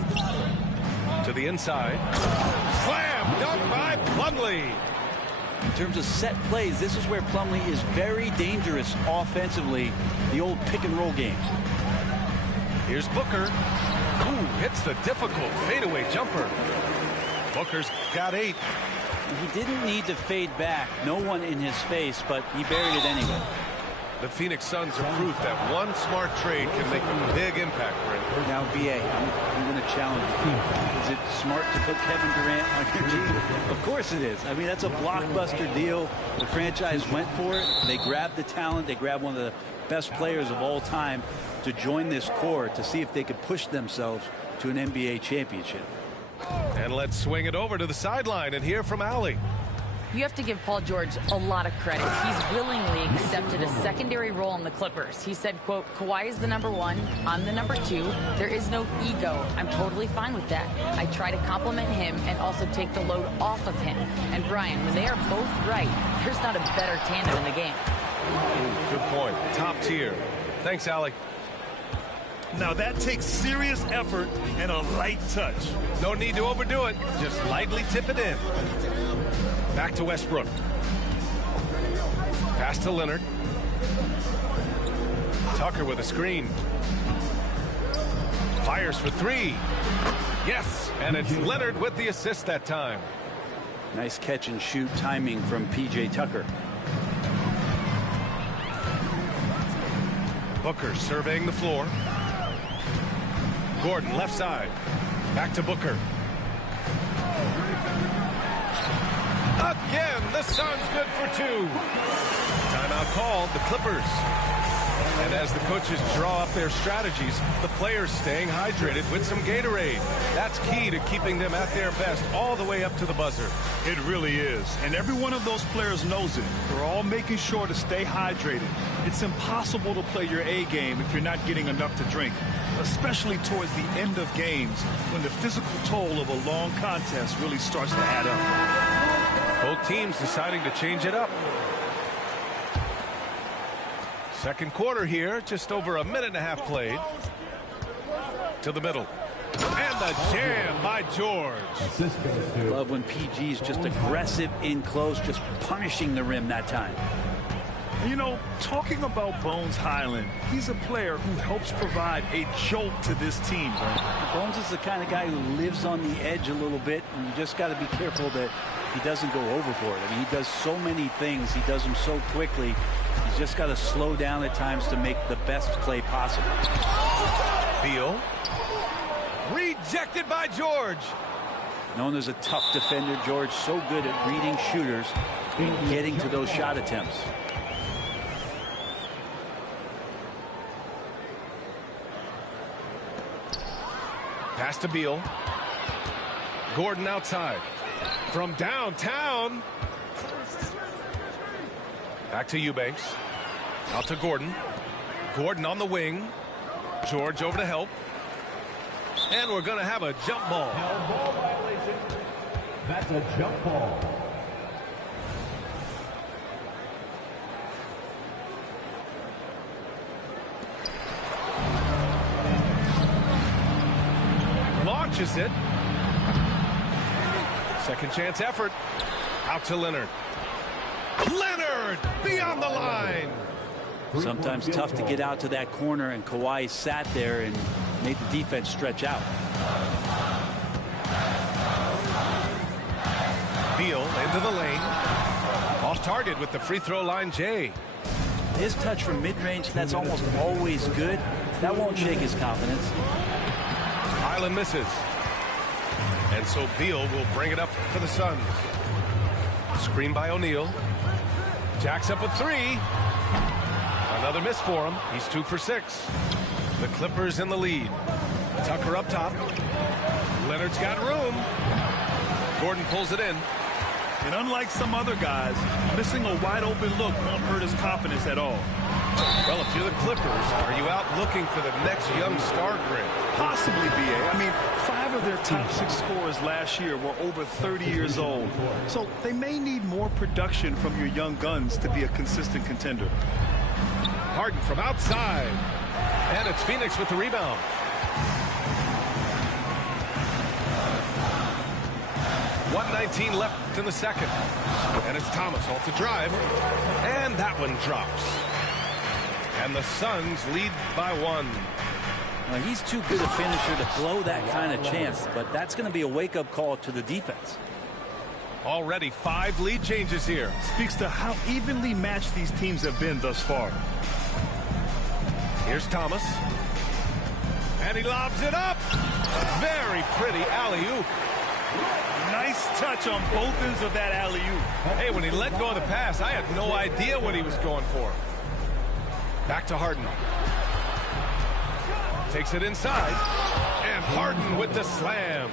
To the inside. Slam dunk by Plumlee. In terms of set plays, this is where Plumlee is very dangerous offensively. The old pick-and-roll game. Here's Booker. Ooh, hits the difficult fadeaway jumper. Booker's got 8. He didn't need to fade back. No one in his face, but he buried it anyway. The Phoenix Suns are proof that one smart trade can make a big impact, Brent. Now, BA, I'm going to challenge you. Is it smart to put Kevin Durant on your team? Of course it is. I mean, that's a blockbuster deal. The franchise went for it. They grabbed the talent. They grabbed one of the best players of all time to join this core to see if they could push themselves to an NBA championship. And let's swing it over to the sideline and hear from Allie. You have to give Paul George a lot of credit. He's willingly accepted a secondary role in the Clippers. He said, quote, Kawhi is the #1, I'm the #2. There is no ego. I'm totally fine with that. I try to compliment him and also take the load off of him. And Brian, when they are both right, there's not a better tandem in the game. Good point. Top tier. Thanks, Allie. Now that takes serious effort and a light touch. No need to overdo it. Just lightly tip it in. Back to Westbrook. Pass to Leonard. Tucker with a screen. Fires for 3. Yes, and it's Leonard with the assist that time. Nice catch and shoot timing from P.J. Tucker. Booker surveying the floor. Gordon left side. Back to Booker. Again, the Suns good for 2. Timeout called, the Clippers. And as the coaches draw up their strategies, the players staying hydrated with some Gatorade. That's key to keeping them at their best all the way up to the buzzer. It really is. And every one of those players knows it. They're all making sure to stay hydrated. It's impossible to play your A game if you're not getting enough to drink, especially towards the end of games when the physical toll of a long contest really starts to add up. Both teams deciding to change it up. Second quarter here, just over a minute and a half played. To the middle. And the jam by George. Love when PG's just aggressive in close, just punishing the rim that time. You know, talking about Bones Highland, he's a player who helps provide a jolt to this team. Bones is the kind of guy who lives on the edge a little bit, and you just got to be careful that he doesn't go overboard. I mean, he does so many things. He does them so quickly. He's just got to slow down at times to make the best play possible. Beal. Rejected by George. Known as a tough defender, George so good at reading shooters and getting to those shot attempts. Pass to Beal. Gordon outside. From downtown. Back to Eubanks. Out to Gordon. Gordon on the wing. George over to help. And we're going to have a jump ball. That's a jump ball. Launches it. Second chance effort. Out to Leonard. Leonard beyond the line. Sometimes tough to get out to that corner, and Kawhi sat there and made the defense stretch out. Beal into the lane. Off target with the free throw line, Jay. His touch from mid-range, that's almost always good. That won't shake his confidence. Island misses. And so Beal will bring it up for the Suns. Screen by O'Neal. Jacks up a three. Another miss for him. He's 2 for 6. The Clippers in the lead. Tucker up top. Leonard's got room. Gordon pulls it in. And unlike some other guys, missing a wide open look won't hurt his confidence at all. Well, if you're the Clippers, are you out looking for the next young star grid? Possibly, B.A. I mean, 5 of their top 6 scorers last year were over 30 years old. So they may need more production from your young guns to be a consistent contender. Harden from outside. And it's Phoenix with the rebound. .119 left in the second. And it's Thomas off the drive. And that one drops. And the Suns lead by 1. Well, he's too good a finisher to blow that kind of chance, but that's going to be a wake-up call to the defense. Already 5 lead changes here. Speaks to how evenly matched these teams have been thus far. Here's Thomas. And he lobs it up. Very pretty alley-oop. Nice touch on both ends of that alley-oop. Hey, when he let go of the pass, I had no idea what he was going for. Back to Harden. Takes it inside. And Harden with the slam.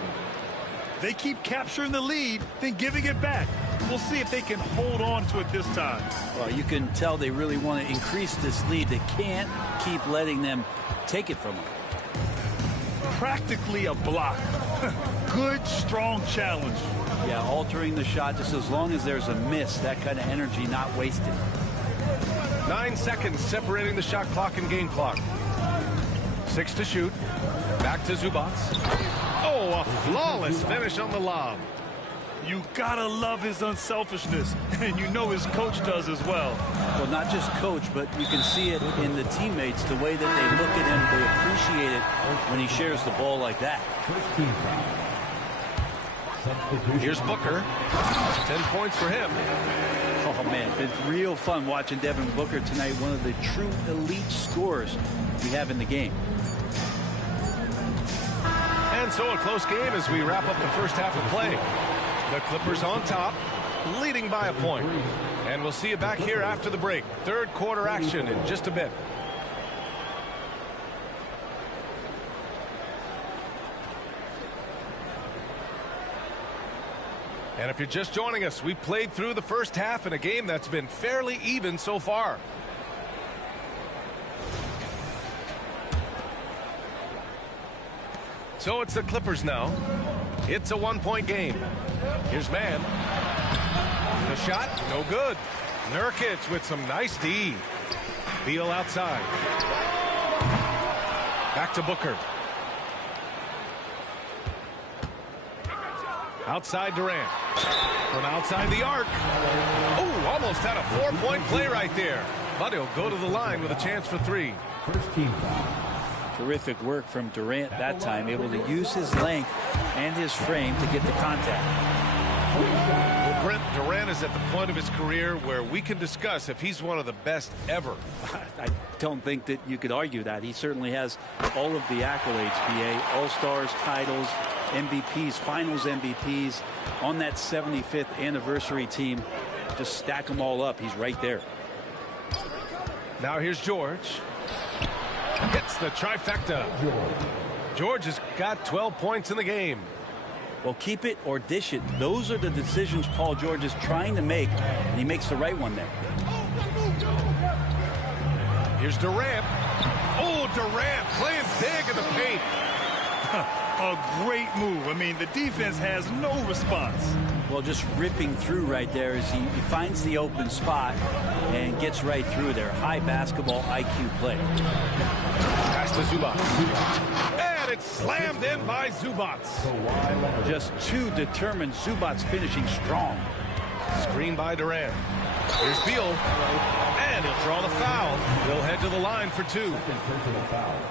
They keep capturing the lead, then giving it back. We'll see if they can hold on to it this time. Well, you can tell they really want to increase this lead. They can't keep letting them take it from them. Practically a block. Good, strong challenge. Yeah, altering the shot just as long as there's a miss. That kind of energy not wasted. 9 seconds separating the shot clock and game clock. 6 to shoot. Back to Zubac. Oh, a flawless finish on the lob. You gotta love his unselfishness, and you know his coach does as well. Well, not just coach, but you can see it in the teammates, the way that they look at him. They appreciate it when he shares the ball like that. Here's Booker. 10 points for him. Oh, man, it's been real fun watching Devin Booker tonight. One of the true elite scorers we have in the game. And so a close game as we wrap up the first half of play. The Clippers on top, leading by a point. And we'll see you back here after the break. Third quarter action in just a bit. And if you're just joining us, we played through the first half in a game that's been fairly even so far. So it's the Clippers now. It's a 1-point game. Here's Mann. The shot, no good. Nurkic with some nice D. Beal outside. Back to Booker. Outside Durant. From outside the arc. Oh, almost had a 4-point play right there. But he'll go to the line with a chance for 3. First team foul. Terrific work from Durant that time, able to use his length and his frame to get the contact. Well, Brent, Durant is at the point of his career where we can discuss if he's one of the best ever. I don't think that you could argue that. He certainly has all of the accolades, BA, All-Stars, titles, MVPs, Finals MVPs, on that 75th anniversary team. Just stack them all up. He's right there. Now here's George. Hits the trifecta. George has got 12 points in the game. Well, keep it or dish it. Those are the decisions Paul George is trying to make, and he makes the right one there. Here's Durant. Oh, Durant playing big in the paint. A great move. I mean, the defense has no response. Well, just ripping through right there as he finds the open spot and gets right through there. High basketball IQ play. Pass to Zubats. And it's slammed in by Zubats. Just too determined. Zubats finishing strong. Screen by Durant. Here's Beal. And he'll draw the foul. He'll head to the line for 2.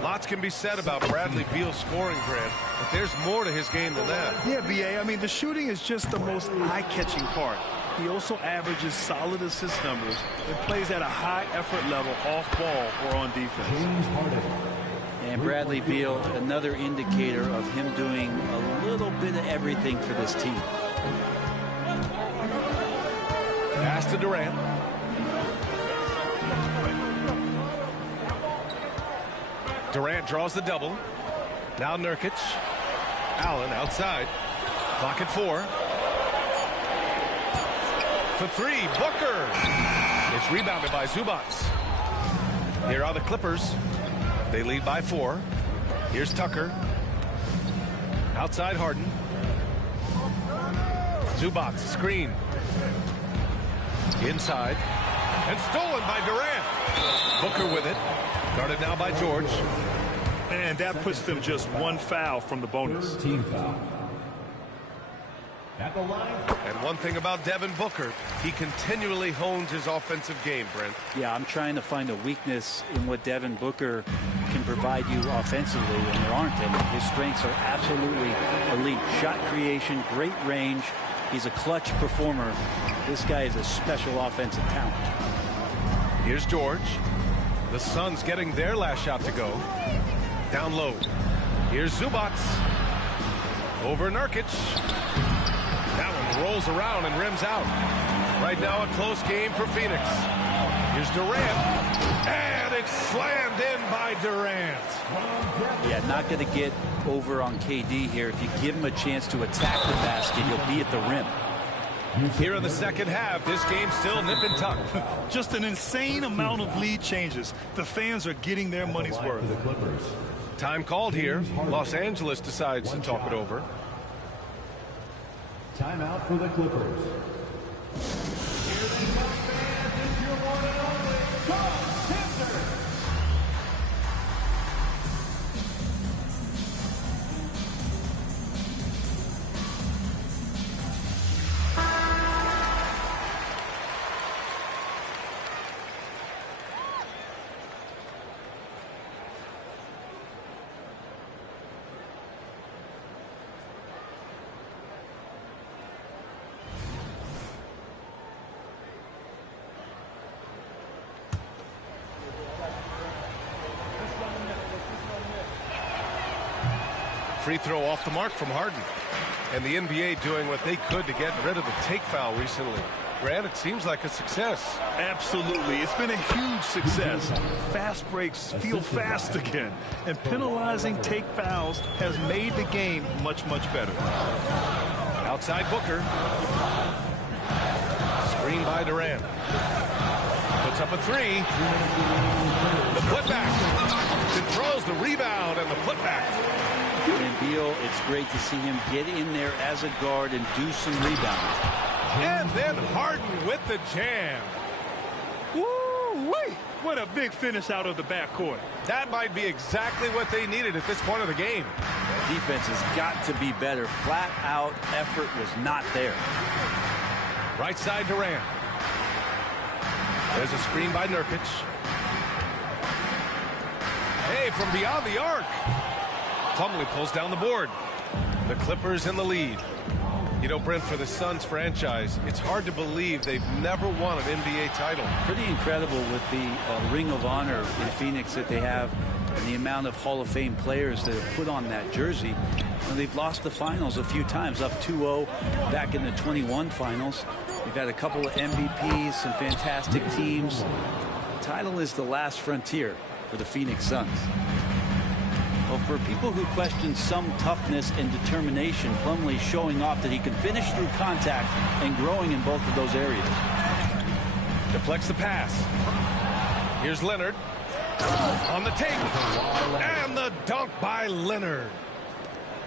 Lots can be said about Bradley Beal's scoring, Grant, but there's more to his game than that. Yeah, B.A., I mean, the shooting is just the most eye-catching part. He also averages solid assist numbers and plays at a high effort level off ball or on defense. And Bradley Beal, another indicator of him doing a little bit of everything for this team. Pass to Durant. Durant draws the double. Now Nurkic. Allen outside. Clock at 4. For 3, Booker. It's rebounded by Zubats. Here are the Clippers. They lead by 4. Here's Tucker. Outside Harden. Zubats screen. Inside. And stolen by Durant. Booker with it. Guarded now by George. And that puts them just 1 foul from the bonus. Team foul. At the line. And one thing about Devin Booker, he continually hones his offensive game, Brent. Yeah, I'm trying to find a weakness in what Devin Booker can provide you offensively, and there aren't any. His strengths are absolutely elite. Shot creation, great range. He's a clutch performer. This guy is a special offensive talent. Here's George. The Suns getting their last shot to go. Down low. Here's Zubats. Over Nurkic. That one rolls around and rims out. Right now a close game for Phoenix. Here's Durant. And it's slammed in by Durant. Yeah, not going to get over on KD here. If you give him a chance to attack the basket, he'll be at the rim. Here in the second half, this game's still nip and tuck. Just an insane amount of lead changes. The fans are getting their money's worth. Time called here. Los Angeles decides to talk it over. Timeout for the Clippers. Here they come, fans. It's your one and only Tom Simpson. Free throw off the mark from Harden. And the NBA doing what they could to get rid of the take foul recently. Grant, it seems like a success. Absolutely. It's been a huge success. Fast breaks feel fast again. And penalizing take fouls has made the game much, much better. Outside Booker. Screen by Durant. Puts up a 3. The putback. Controls the rebound and the putback. And Beal, it's great to see him get in there as a guard and do some rebounding. And then Harden with the jam. Woo-wee! What a big finish out of the backcourt. That might be exactly what they needed at this point of the game. Defense has got to be better. Flat out effort was not there. Right side Durant. There's a screen by Nurkic. Hey, from beyond the arc. Plumlee pulls down the board. The Clippers in the lead. You know, Brent, for the Suns franchise, it's hard to believe they've never won an NBA title. Pretty incredible with the Ring of Honor in Phoenix that they have and the amount of Hall of Fame players that have put on that jersey. And they've lost the finals a few times, up 2-0 back in the 21 finals. They've had a couple of MVPs, some fantastic teams. The title is the last frontier for the Phoenix Suns. Well, for people who question some toughness and determination, Plumlee showing off that he can finish through contact and growing in both of those areas. Deflects the pass. Here's Leonard on the take. And the dunk by Leonard.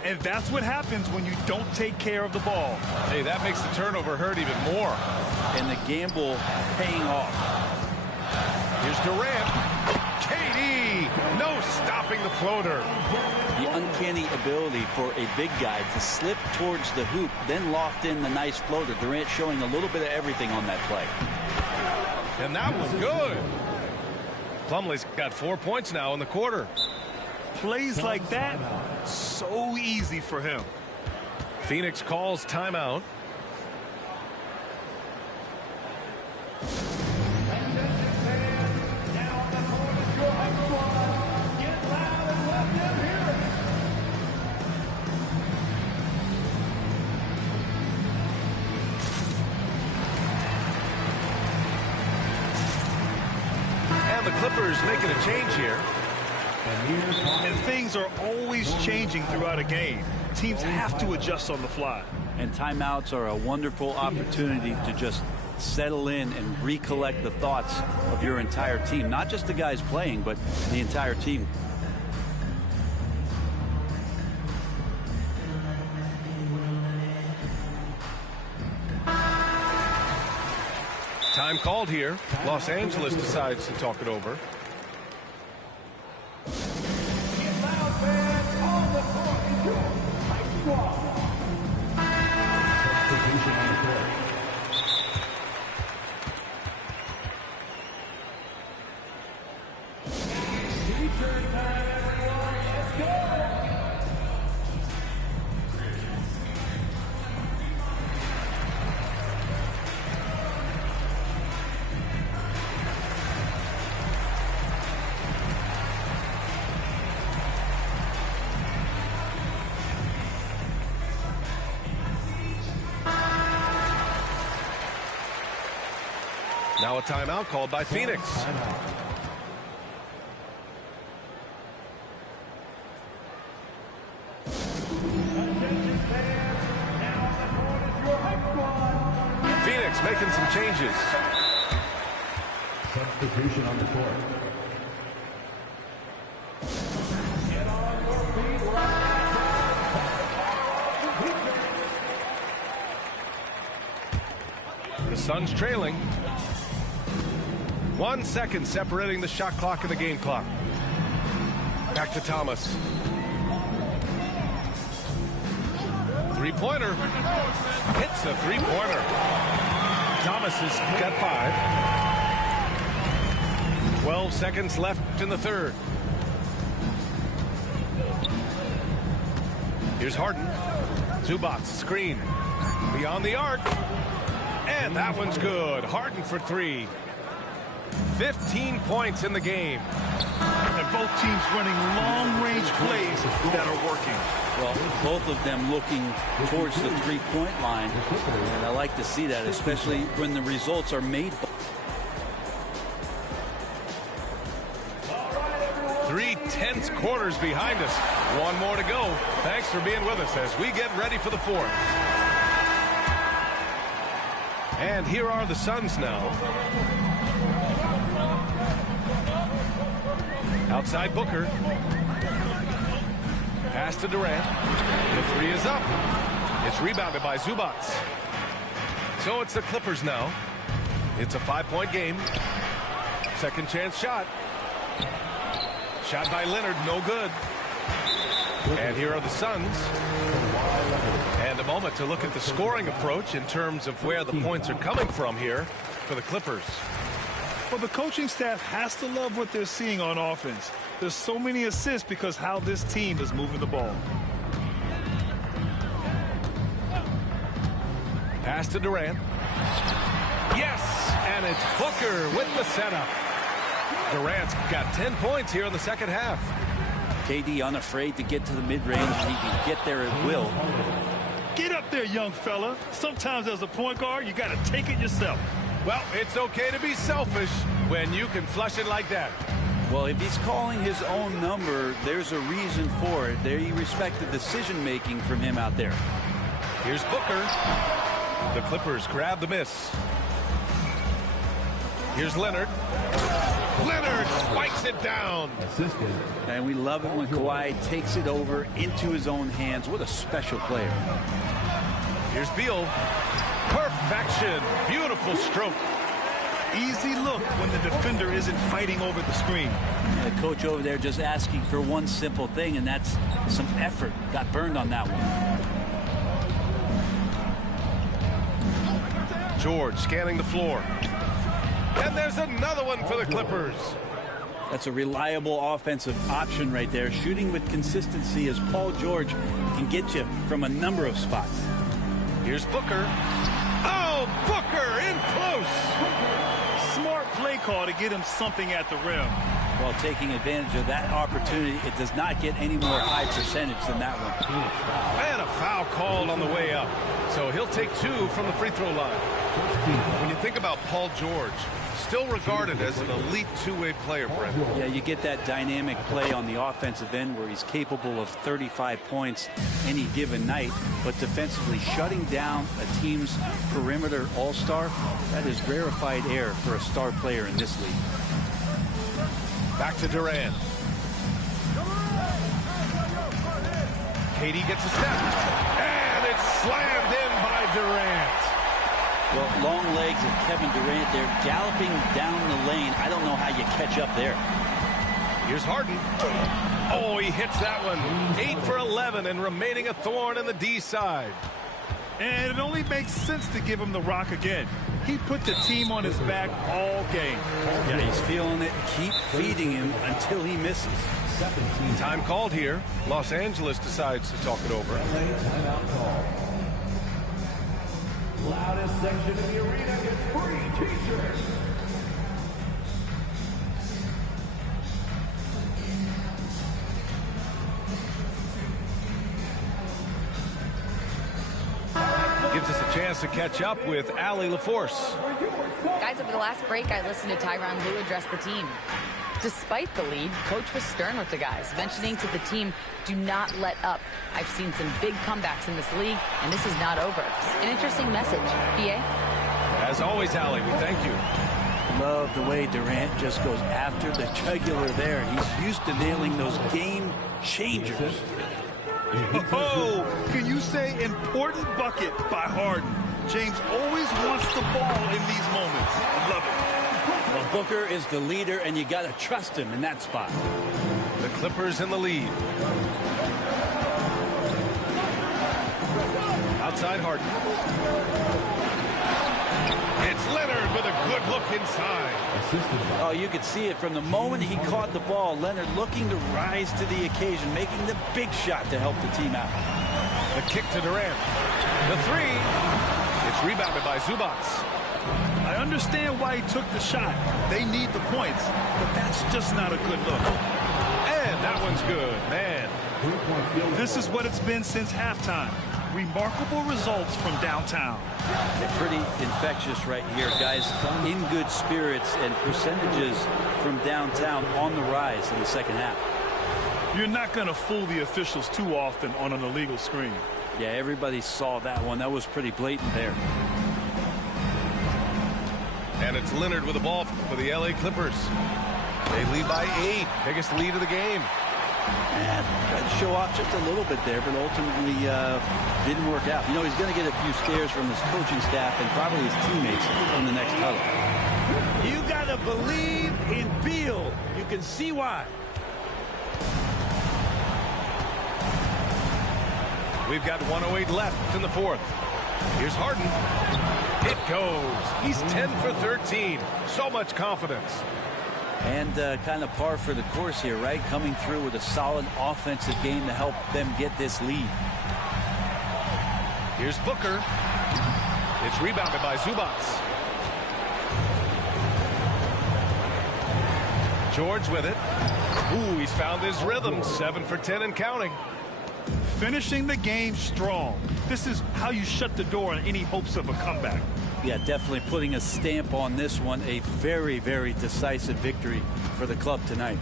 And that's what happens when you don't take care of the ball. Hey, that makes the turnover hurt even more. And the gamble paying off. Here's Durant. KD, no stopping the floater. The uncanny ability for a big guy to slip towards the hoop, then loft in the nice floater. Durant showing a little bit of everything on that play. And that was good. Plumlee's got 4 points now in the quarter. Plays like that, so easy for him. Phoenix calls timeout. And the Clippers making a change here. And things are always changing throughout a game. Teams have to adjust on the fly. And timeouts are a wonderful opportunity to just settle in and recollect the thoughts of your entire team. Not just the guys playing, but the entire team. Time called here. Los Angeles decides to talk it over. Now a timeout called by Phoenix. Phoenix making some changes. Substitution on the court. The Suns trailing. 1 second separating the shot clock and the game clock. Back to Thomas. Three-pointer. Hits a three-pointer. Thomas has got 5. 12 seconds left in the third. Here's Harden. Zubac screen. Beyond the arc. And that one's good. Harden for 3. 15 points in the game. And both teams running long-range plays that are working. Well, both of them looking towards the three-point line. And I like to see that, especially when the results are made. 3 tense quarters behind us. One more to go. Thanks for being with us as we get ready for the fourth. And here are the Suns now. Outside Booker. Pass to Durant. The 3 is up. It's rebounded by Zubac. So it's the Clippers now. It's a 5-point game. Second chance shot. Shot by Leonard, no good. And here are the Suns. And a moment to look at the scoring approach in terms of where the points are coming from here for the Clippers. Well, the coaching staff has to love what they're seeing on offense. There's so many assists because how this team is moving the ball. Pass to Durant. Yes, and it's Booker with the setup. Durant's got 10 points here in the second half. KD unafraid to get to the mid-range. He can get there at will. Get up there, young fella. Sometimes as a point guard, you got to take it yourself. Well, it's okay to be selfish when you can flush it like that. Well, if he's calling his own number, there's a reason for it. There you respect the decision-making from him out there. Here's Booker. The Clippers grab the miss. Here's Leonard. Leonard spikes it down. And we love it when Kawhi takes it over into his own hands. What a special player. Here's Beal. Perfection. Beautiful stroke. Easy look when the defender isn't fighting over the screen. The coach over there just asking for one simple thing, and that's some effort. Got burned on that one. George scanning the floor. And there's another one for the Clippers. That's a reliable offensive option right there. Shooting with consistency as Paul George can get you from a number of spots. Here's Booker. Oh, Booker in close. Smart play call to get him something at the rim. While taking advantage of that opportunity, it does not get any more high percentage than that one. And a foul called on the way up. So he'll take 2 from the free throw line. When you think about Paul George, still regarded as an elite two-way player, Brent. Yeah, you get that dynamic play on the offensive end where he's capable of 35 points any given night, but defensively shutting down a team's perimeter all-star, that is rarefied air for a star player in this league. Back to Durant. KD gets a step. And it's slammed in by Durant. Well, long legs of Kevin Durant there galloping down the lane. I don't know how you catch up there. Here's Harden. Oh, he hits that one. 8 for 11 and remaining a thorn in the D side. And it only makes sense to give him the rock again. He put the team on his back all game. Yeah, he's feeling it. Keep feeding him until he misses. Time called here. Los Angeles decides to talk it over. Loudest section of the arena gets free t-shirts. Gives us a chance to catch up with Allie LaForce. Guys, over the last break, I listened to Tyronn Lue address the team. Despite the lead, coach was stern with the guys, mentioning to the team, do not let up. I've seen some big comebacks in this league, and this is not over. An interesting message. PA? As always, Allie, we thank you. Love the way Durant just goes after the jugular there. He's used to nailing those game changers. Oh, can you say important bucket by Harden? James always wants the ball in these moments. I love it. Well, Booker is the leader, and you got to trust him in that spot. The Clippers in the lead. Outside Harden. It's Leonard with a good look inside. Oh, you could see it from the moment he caught the ball. Leonard looking to rise to the occasion, making the big shot to help the team out. The kick to Durant. The three. It's rebounded by Zubats. I understand why he took the shot. They need the points, but that's just not a good look. And that one's good, man. This is what it's been since halftime. Remarkable results from downtown. They're pretty infectious right here, guys. In good spirits and percentages from downtown on the rise in the second half. You're not going to fool the officials too often on an illegal screen. Yeah, everybody saw that one. That was pretty blatant there. And it's Leonard with the ball for the LA Clippers. They lead by 8. Biggest lead of the game. And tried to show off just a little bit there, but ultimately didn't work out. You know, he's going to get a few stares from his coaching staff and probably his teammates in the next huddle. You got to believe in Beal. You can see why. We've got 1:08 left in the fourth. Here's Harden. It goes. He's 10 for 13. So much confidence. And kind of par for the course here, right? Coming through with a solid offensive game to help them get this lead. Here's Booker. It's rebounded by Zubats. George with it. Ooh, he's found his rhythm. 7 for 10 and counting. Finishing the game strong. This is how you shut the door on any hopes of a comeback. Yeah, definitely putting a stamp on this one. A very, very decisive victory for the club tonight.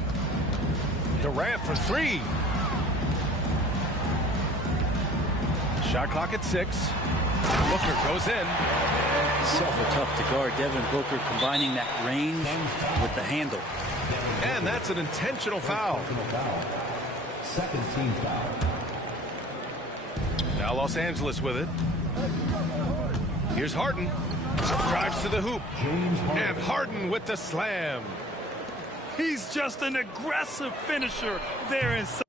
Durant for 3. Shot clock at 6. Booker goes in. So tough to guard. Devin Booker combining that range with the handle. And that's an intentional foul. Second team foul. Now Los Angeles with it. Here's Harden. Drives to the hoop. And Harden with the slam. He's just an aggressive finisher there inside.